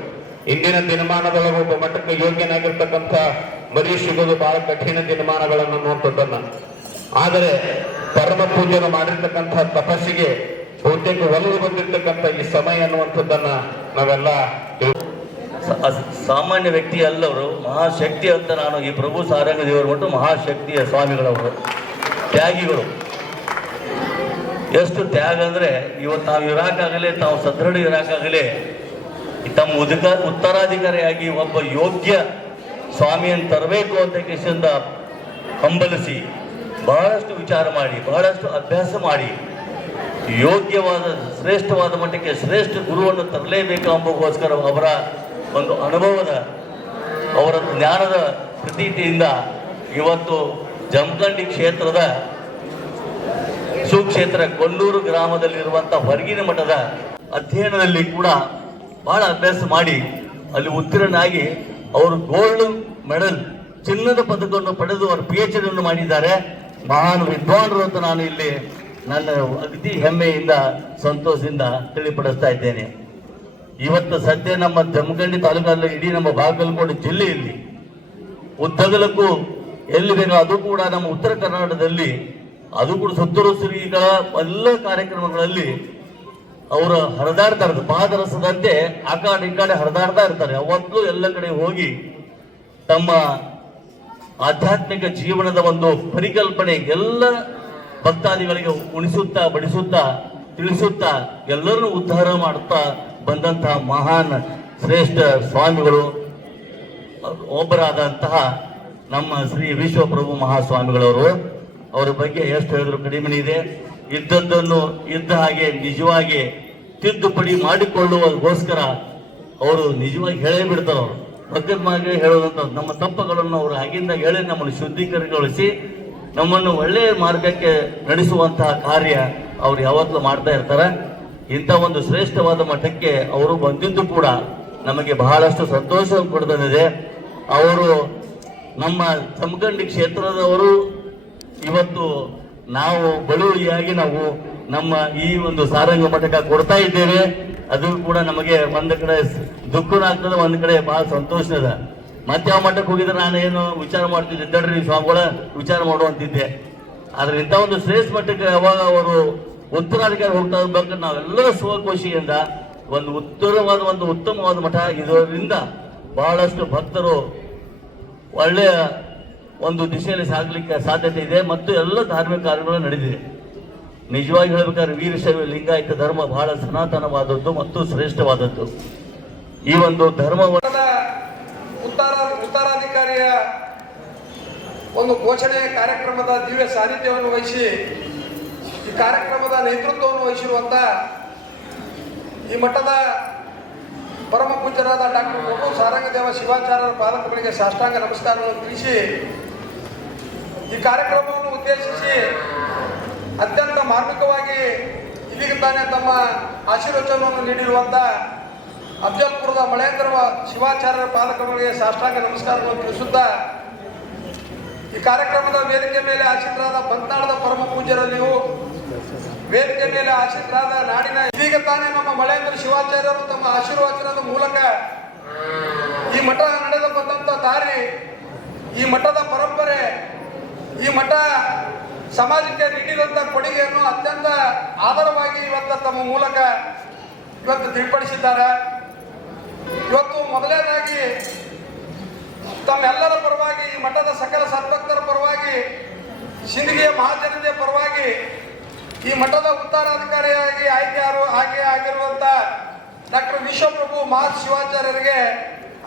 ಇಂದಿನ ದಿನಮಾನದೊಳಗೆ ಒಬ್ಬ ಮಟ್ಟಕ್ಕೆ ಯೋಗ್ಯನಾಗಿರ್ತಕ್ಕಂಥ ಮರಿ ಸಿಗೋದು ಬಹಳ ಕಠಿಣ ದಿನಮಾನಗಳನ್ನು ಅನ್ನುವಂಥದ್ದನ್ನ. ಆದರೆ ಪರಮ ಪೂಜ್ಯರು ಮಾಡಿರ್ತಕ್ಕಂಥ ತಪಸ್ಸಿಗೆ ಬಹುತೇಕ ಒಲವು ಬಂದಿರ್ತಕ್ಕಂಥ ಈ ಸಮಯ ಅನ್ನುವಂಥದ್ದನ್ನ ನಾವೆಲ್ಲ ಸಾಮಾನ್ಯ ವ್ಯಕ್ತಿ ಅಲ್ಲವರು ಮಹಾಶಕ್ತಿ ಅಂತ ನಾನು ಈ ಪ್ರಭು ಸಾರಂಗ ದೇವರು ಮತ್ತು ಮಹಾಶಕ್ತಿಯ ಸ್ವಾಮಿಗಳವರು ತ್ಯಾಗಿಗಳು. ಎಷ್ಟು ತ್ಯಾಗ ಅಂದರೆ ಇವತ್ತು ನಾವು ಇರಾಕಾಗಲೇ, ತಾವು ಸದೃಢ ಇರಾಕಾಗಲೇ ತಮ್ಮ ಉತ್ತರಾಧಿಕಾರಿಯಾಗಿ ಒಬ್ಬ ಯೋಗ್ಯ ಸ್ವಾಮಿಯನ್ನು ತರಬೇಕು ಅಂತ ಕಿಸಿಂದ ಹಂಬಲಿಸಿ ಬಹಳಷ್ಟು ವಿಚಾರ ಮಾಡಿ, ಬಹಳಷ್ಟು ಅಭ್ಯಾಸ ಮಾಡಿ, ಯೋಗ್ಯವಾದ ಶ್ರೇಷ್ಠವಾದ ಮಟ್ಟಕ್ಕೆ ಶ್ರೇಷ್ಠ ಗುರುವನ್ನು ತರಲೇಬೇಕು ಎಂಬುದಕ್ಕೋಸ್ಕರ ಅವರ ಒಂದು ಅನುಭವದ, ಅವರ ಜ್ಞಾನದ ಪ್ರತೀತಿಯಿಂದ ಇವತ್ತು ಜಮಖಂಡಿ ಕ್ಷೇತ್ರದ ಸುಕ್ಷೇತ್ರ ಕೊಲ್ಲೂರು ಗ್ರಾಮದಲ್ಲಿರುವಂಥ ಹೊರಗಿನ ಮಠದ ಅಧ್ಯಯನದಲ್ಲಿ ಕೂಡ ಬಹಳ ಅಭ್ಯಾಸ ಮಾಡಿ ಅಲ್ಲಿ ಉತ್ತೀರ್ಣನಾಗಿ ಅವರು ಗೋಲ್ಡ್ ಮೆಡಲ್, ಚಿನ್ನದ ಪದಕವನ್ನು ಪಡೆದು ಅವರು PhD ಮಾಡಿದ್ದಾರೆ. ಮಹಾನ್ ವಿದ್ವಾಂಸರು ಅಂತ ನಾನು ಇಲ್ಲಿ ನನ್ನ ಅಗದಿ ಹೆಮ್ಮೆಯಿಂದ ಸಂತೋಷದಿಂದ ತಿಳಿಪಡಿಸ್ತಾ ಇದ್ದೇನೆ. ಇವತ್ತು ಸದ್ಯ ನಮ್ಮ ಜಮಖಂಡಿ ತಾಲೂಕಲ್ಲಿ, ಇಡೀ ನಮ್ಮ ಬಾಗಲಕೋಟೆ ಜಿಲ್ಲೆಯಲ್ಲಿ ಉದ್ದಗಲಕ್ಕೂ ಎಲ್ಲಿ ಬೇಕೋ ಅದು ಕೂಡ ನಮ್ಮ ಉತ್ತರ ಕರ್ನಾಟಕದಲ್ಲಿ ಅದು ಕೂಡ ಸುತ್ತೂರು ಶ್ರೀಗಳ ಎಲ್ಲ ಕಾರ್ಯಕ್ರಮಗಳಲ್ಲಿ ಅವರು ಹರಿದಾಡ್ತಾ ಇರ್ತಾರೆ. ಪಾದರಸದಂತೆ ಆ ಕಡೆ ಈ ಕಡೆ ಹರಿದಾಡ್ತಾ ಇರ್ತಾರೆ. ಅವತ್ತು ಎಲ್ಲ ಕಡೆ ಹೋಗಿ ತಮ್ಮ ಆಧ್ಯಾತ್ಮಿಕ ಜೀವನದ ಒಂದು ಪರಿಕಲ್ಪನೆ ಎಲ್ಲ ಭಕ್ತಾದಿಗಳಿಗೆ ಉಣಿಸುತ್ತಾ, ಬಡಿಸುತ್ತಾ, ತಿಳಿಸುತ್ತಾ ಎಲ್ಲರನ್ನೂ ಉದ್ಧಾರ ಮಾಡುತ್ತಾ ಬಂದಂತಹ ಮಹಾನ್ ಶ್ರೇಷ್ಠ ಸ್ವಾಮಿಗಳು ಒಬ್ಬರಾದಂತಹ ನಮ್ಮ ಶ್ರೀ ವಿಶ್ವಪ್ರಭು ಮಹಾಸ್ವಾಮಿಗಳವರು. ಅವರ ಬಗ್ಗೆ ಎಷ್ಟು ಹೇಳಿದ್ರು ಕಡಿಮೆ ಇದೆ. ಇದ್ದದ್ದನ್ನು ಇದ್ದ ಹಾಗೆ ನಿಜವಾಗಿ ತಿದ್ದುಪಡಿ ಮಾಡಿಕೊಳ್ಳುವಗೋಸ್ಕರ ಅವರು ನಿಜವಾಗಿ ಹೇಳೇ ಬಿಡ್ತಾರೆ. ಅವರು ಪ್ರಗತಿಮಾಗಿ ಹೇಳೋದಂತ ನಮ್ಮ ತಪ್ಪುಗಳನ್ನು ಅವರು ಆಗಿಂದ ಹೇಳಿ ನಮ್ಮನ್ನು ಶುದ್ಧೀಕರಣಗೊಳಿಸಿ ನಮ್ಮನ್ನು ಒಳ್ಳೆಯ ಮಾರ್ಗಕ್ಕೆ ನಡೆಸುವಂತಹ ಕಾರ್ಯ ಅವರು ಯಾವತ್ತೂ ಮಾಡ್ತಾ ಇರ್ತಾರೆ. ಇಂಥ ಒಂದು ಶ್ರೇಷ್ಠವಾದ ಮಠಕ್ಕೆ ಅವರು ಬಂದಿದ್ದು ಕೂಡ ನಮಗೆ ಬಹಳಷ್ಟು ಸಂತೋಷ ಕೊಡ್ತದೆ. ಅವರು ನಮ್ಮ ಜಮಖಂಡಿ ಕ್ಷೇತ್ರದವರು ಇವತ್ತು ನಾವು ಬಳುವಳಿಯಾಗಿ ನಾವು ನಮ್ಮ ಈ ಒಂದು ಸಾರಂಗ ಮಠಕ್ಕೆ ಕೊಡ್ತಾ ಇದ್ದೇವೆ. ಅದು ಕೂಡ ನಮಗೆ ಒಂದು ಕಡೆ ದುಃಖನೂ ಆಗ್ತದೆ, ಒಂದು ಕಡೆ ಬಹಳ ಸಂತೋಷ ಇದೆ. ಮತ್ತೆ ಯಾವ ಮಠಕ್ಕೆ ಹೋಗಿದ್ರೆ ನಾನು ಏನು ವಿಚಾರ ಮಾಡ್ತಿದ್ದೆ, ದಡ್ರಿ ಸ್ವಾಮಿಗಳ ವಿಚಾರ ಮಾಡುವಂತಿದ್ದೆ. ಆದ್ರೆ ಇಂಥ ಒಂದು ಶ್ರೇಷ್ಠ ಮಠಕ್ಕೆ ಯಾವಾಗ ಅವರು ಉತ್ತರಾಧಿಕಾರಿ ಹೋಗ್ತಾ ಇರ್ಬೇಕು, ನಾವೆಲ್ಲರ ಸ್ವಖುಷಿಯಿಂದ ಒಂದು ಉತ್ತಮವಾದ ಮಠ ಇದರಿಂದ ಬಹಳಷ್ಟು ಭಕ್ತರು ಒಳ್ಳೆಯ ಒಂದು ದಿಶೆಯಲ್ಲಿ ಸಾಗಲಿಕ್ಕೆ ಸಾಧ್ಯತೆ ಇದೆ ಮತ್ತು ಎಲ್ಲ ಧಾರ್ಮಿಕ ಕಾರ್ಯಗಳು ನಡೆದಿದೆ. ನಿಜವಾಗಿ ಹೇಳಬೇಕಾದ್ರೆ ವೀರಶೈವ ಲಿಂಗಾಯತ ಧರ್ಮ ಬಹಳ ಸನಾತನವಾದದ್ದು ಮತ್ತು ಶ್ರೇಷ್ಠವಾದದ್ದು. ಈ ಒಂದು ಧರ್ಮವನ್ನು ಉತ್ತರಾಧಿಕಾರಿಯ ಒಂದು ಘೋಷಣೆ ಕಾರ್ಯಕ್ರಮದ ದಿವ್ಯ ಸಾನ್ನಿಧ್ಯವನ್ನು ವಹಿಸಿ ಈ ಕಾರ್ಯಕ್ರಮದ ನೇತೃತ್ವವನ್ನು ವಹಿಸಿರುವಂಥ ಈ ಮಠದ ಪರಮ ಪೂಜ್ಯರಾದ ಡಾಕ್ಟರ್ ಪ್ರಭು ಸಾರಂಗದೇವ ಶಿವಾಚಾರ್ಯರ ಪಾದಕಗಳಿಗೆ ಸಾಷ್ಟಾಂಗ ನಮಸ್ಕಾರಗಳನ್ನು ತಿಳಿಸಿ ಈ ಕಾರ್ಯಕ್ರಮವನ್ನು ಉದ್ದೇಶಿಸಿ ಅತ್ಯಂತ ಮಾರ್ಮಿಕವಾಗಿ ಇದೀಗ ತಾನೇ ತಮ್ಮ ಆಶೀರ್ವಚನವನ್ನು ನೀಡಿರುವಂಥ ಅಫಜಲ್ಪುರದ ಮಳೇಂದ್ರ ಶಿವಾಚಾರ್ಯರ ಪಾದಕಗಳಿಗೆ ಸಾಷ್ಟಾಂಗ ನಮಸ್ಕಾರಗಳನ್ನು ತಿಳಿಸುತ್ತಾ ಈ ಕಾರ್ಯಕ್ರಮದ ವೇದಿಕೆ ಮೇಲೆ ಆಶೀರ್ವಾದ ಬಂತಾಳದ ಪರಮ ಪೂಜ್ಯರಲ್ಲಿಯೂ ವೇದಿಕೆ ಮೇಲೆ ಆಶೀರ್ವಾದ ನಾಡಿನ ಇದೀಗ ತಾನೇ ನಮ್ಮ ಮಳೇಂದ್ರ ಶಿವಾಚಾರ್ಯರು ತಮ್ಮ ಆಶೀರ್ವಚನದ ಮೂಲಕ ಈ ಮಠ ನಡೆದು ಬಂದಂತ ದಾರಿ, ಈ ಮಠದ ಪರಂಪರೆ, ಈ ಮಠ ಸಮಾಜಕ್ಕೆ ನೀಡಿದಂತ ಕೊಡುಗೆಯನ್ನು ಅತ್ಯಂತ ಆಧಾರವಾಗಿ ಇವತ್ತು ತಮ್ಮ ಮೂಲಕ ಇವತ್ತು ತಿಳಿಪಡಿಸಿದ್ದಾರೆ. ಇವತ್ತು ಮೊದಲನೇದಾಗಿ ತಮ್ಮೆಲ್ಲರ ಪರವಾಗಿ, ಈ ಮಠದ ಸಕಲ ಸದ್ಭಕ್ತರ ಪರವಾಗಿ, ಸಿಂದಗಿಯ ಮಹಾಜನತೆಯ ಪರವಾಗಿ, ಈ ಮಠದ ಉತ್ತರಾಧಿಕಾರಿಯಾಗಿ ಆಯ್ಕೆ ಆಗಿರುವಂತ ಡಾಕ್ಟರ್ ವಿಶ್ವಪ್ರಭು ಮಹಾ ಶಿವಾಚಾರ್ಯರಿಗೆ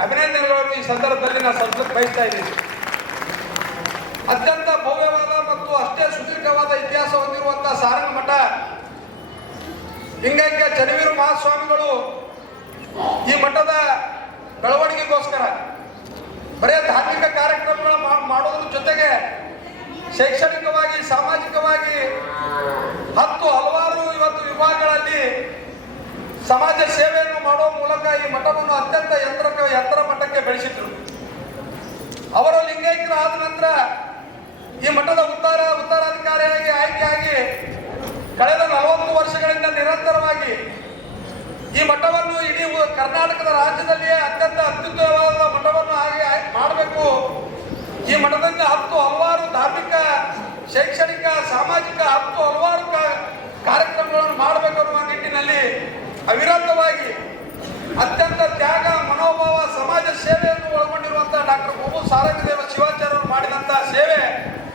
ಅಭಿನಂದನೆಗಳನ್ನು ಈ ಸಂದರ್ಭದಲ್ಲಿ ನಾನು ಸಲ್ಲಿಸಕ್ಕೆ ಬಯಸ್ತಾ ಇದ್ದೀನಿ. ಅತ್ಯಂತ ಭವ್ಯವಾದ ಮತ್ತು ಅಷ್ಟೇ ಸುದೀರ್ಘವಾದ ಇತಿಹಾಸ ಹೊಂದಿರುವಂತಹ ಸಾರಂಗ ಮಠ, ಲಿಂಗೈಕ್ಯ ಚನ್ನವೀರ ಮಹಾಸ್ವಾಮಿಗಳು ಈ ಮಠದ ಬೆಳವಣಿಗೆಗೋಸ್ಕರ ಬರೇ ಧಾರ್ಮಿಕ ಕಾರ್ಯಕ್ರಮಗಳು ಮಾಡೋದ್ರ ಜೊತೆಗೆ ಶೈಕ್ಷಣಿಕವಾಗಿ, ಸಾಮಾಜಿಕವಾಗಿ ಹಲವಾರು ಇವತ್ತು ವಿಭಾಗಗಳಲ್ಲಿ ಸಮಾಜ ಸೇವೆಯನ್ನು ಮಾಡುವ ಮೂಲಕ ಈ ಮಠವನ್ನು ಅತ್ಯಂತ ಎತ್ತರ ಮಟ್ಟಕ್ಕೆ ಬೆಳೆಸಿದ್ರು. ಅವರು ಲಿಂಗೈಕ್ಯರಾದ ನಂತರ ಈ ಮಠದ ಉತ್ತರಾಧಿಕಾರಿಯಾಗಿ ಆಯ್ಕೆಯಾಗಿ ಕಳೆದ 40 ವರ್ಷಗಳಿಂದ ನಿರಂತರವಾಗಿ ಈ ಮಠವನ್ನು ಇಡೀ ಕರ್ನಾಟಕದ ರಾಜ್ಯದಲ್ಲಿಯೇ ಅತ್ಯಂತ ಅತ್ಯುತ್ತಮವಾದ ಮಠವನ್ನು ಮಾಡಬೇಕು. ಈ ಮಠದಿಂದ 10 ಹಲವಾರು ಧಾರ್ಮಿಕ, ಶೈಕ್ಷಣಿಕ, ಸಾಮಾಜಿಕ 10 ಹಲವಾರು ಕಾರ್ಯಕ್ರಮಗಳನ್ನು ಮಾಡಬೇಕೆನ್ನುವ ನಿಟ್ಟಿನಲ್ಲಿ ಅವಿರತವಾಗಿ ಅತ್ಯಂತ ತ್ಯಾಗ ಮನೋಭಾವ, ಸಮಾಜ ಸೇವೆಯನ್ನು ಒಳಗೊಂಡಿರುವಂತಹ ಡಾಕ್ಟರ್ ಪ್ರಭು ಸಾರಂಗದೇವ ಶಿವಾಚಾರ್ಯರು ಮಾಡಿದಂತಹ ಸೇವೆ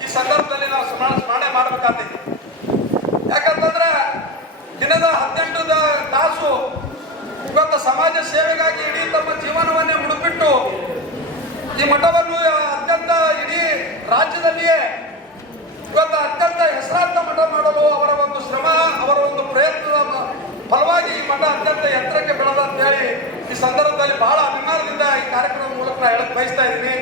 ಈ ಸಂದರ್ಭದಲ್ಲಿ ನಾವು ಸ್ಮರಣೆ ಮಾಡಬೇಕಾಗ್ತದೆ. ಯಾಕಂತಂದ್ರೆ ದಿನದ 18 ತಾಸು ಇವತ್ತು ಸಮಾಜ ಸೇವೆಗಾಗಿ ಇಡೀ ತಮ್ಮ ಜೀವನವನ್ನೇ ಮುಡುಪಿಟ್ಟು ಈ ಮಠವನ್ನು ಅತ್ಯಂತ ಇಡೀ ರಾಜ್ಯದಲ್ಲಿಯೇ ಇವತ್ತು ಅತ್ಯಂತ ಹೆಸರಾಂತ ಮಠ ಮಾಡಲು ಅವರ ಒಂದು ಶ್ರಮ, ಅವರ ಒಂದು ಪ್ರಯತ್ನದ ಫಲವಾಗಿ ಈ ಮಠ ಅತ್ಯಂತ ಎತ್ತರಕ್ಕೆ ಬೆಳೆದ ಅಂತ ಹೇಳಿ ಈ ಸಂದರ್ಭದಲ್ಲಿ ಬಹಳ ಅಭಿಮಾನದಿಂದ ಈ ಕಾರ್ಯಕ್ರಮದ ಮೂಲಕ ನಾನು ಹೇಳಕ್ ಬಯಸ್ತಾ ಇದ್ದೀನಿ.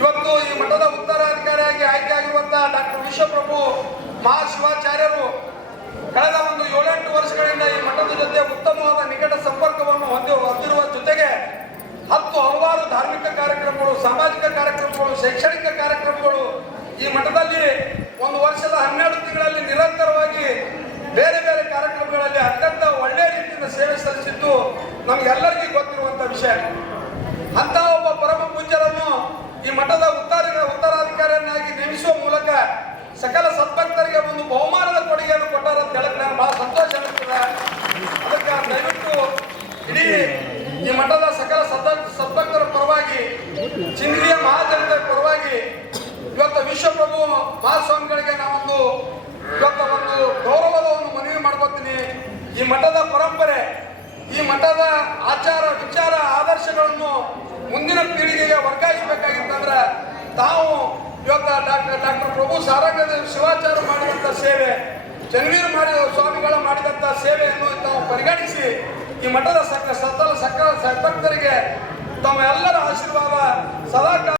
ಇವತ್ತು ಈ ಮಠದ ಉತ್ತರಾಧಿಕಾರಿಯಾಗಿ ಆಯ್ಕೆಯಾಗಿರುವಂತಹ ಡಾಕ್ಟರ್ ವಿಶ್ವಪ್ರಭು ಮಹಾಶಿವಾಚಾರ್ಯರು ಕಳೆದ ಒಂದು 7-8 ವರ್ಷಗಳಿಂದ ಈ ಮಠದ ಜೊತೆ ಉತ್ತಮವಾದ ನಿಕಟ ಸಂಪರ್ಕವನ್ನು ಹೊಂದಿರುವ ಜೊತೆಗೆ 10 ಹಲವಾರು ಧಾರ್ಮಿಕ ಕಾರ್ಯಕ್ರಮಗಳು, ಸಾಮಾಜಿಕ ಕಾರ್ಯಕ್ರಮಗಳು, ಶೈಕ್ಷಣಿಕ ಕಾರ್ಯಕ್ರಮಗಳು ಈ ಮಠದಲ್ಲಿ ಒಂದು ವರ್ಷದ 12 ತಿಂಗಳಲ್ಲಿ ನಿರಂತರವಾಗಿ ಬೇರೆ ಬೇರೆ ಕಾರ್ಯಕ್ರಮಗಳಲ್ಲಿ ಅತ್ಯಂತ ಒಳ್ಳೆಯ ರೀತಿಯಿಂದ ಸೇವೆ ಸಲ್ಲಿಸಿದ್ದು ನಮಗೆಲ್ಲರಿಗೂ ಗೊತ್ತಿರುವಂತಹ ವಿಷಯ. ಅಂತ ಒಬ್ಬ ಪರಮ ಪೂಜ್ಯರನ್ನು ಈ ಮಠದ ಉತ್ತರಾಧಿಕಾರಿಯನ್ನಾಗಿ ನೇಮಿಸುವ ಮೂಲಕ ಸಕಲ ಸದ್ಭಕ್ತರಿಗೆ ಒಂದು ಬಹುಮಾನದ ಕೊಡುಗೆಯನ್ನು ಕೊಟ್ಟಾರ ಅಂತ ಹೇಳಕ್ ನನಗೆ ಬಹಳ ಸಂತೋಷ ಆಗುತ್ತದೆ. ಅದಕ್ಕೆ ದಯವಿಟ್ಟು ಇಡೀ ಈ ಮಠದ ಸಕಲ ಸದ್ಭಕ್ತರ ಪರವಾಗಿ, ಚಿಂದ್ರಿಯ ಮಹಾಜನತೆ ಪರವಾಗಿ ಇವತ್ತು ವಿಶ್ವಪ್ರಭು ಮಹಾಸ್ವಾಮಿಗಳಿಗೆ ನಾವೊಂದು ಇವತ್ತು ಒಂದು ಗೌರವದ ಒಂದು ಮನವಿ ಮಾಡ್ಕೊತೀನಿ. ಈ ಮಠದ ಪರಂಪರೆ, ಈ ಮಠದ ಆಚಾರ ವಿಚಾರ ಆದರ್ಶಗಳನ್ನು ಮುಂದಿನ ಪೀಳಿಗೆಗೆ ವರ್ಗಾಯಿಸಬೇಕಾಗಿತ್ತಂದ್ರೆ ತಾವು ಇವತ್ತು ಡಾಕ್ಟರ್ ಪ್ರಭು ಸಾರಂಗದೇವ ಶಿವಾಚಾರ್ಯ ಮಾಡಿದಂಥ ಸೇವೆ, ಚನ್ನವೀರ ಸ್ವಾಮಿಗಳ ಮಾಡಿದಂಥ ಸೇವೆಯನ್ನು ತಾವು ಪರಿಗಣಿಸಿ ಈ ಮಠದ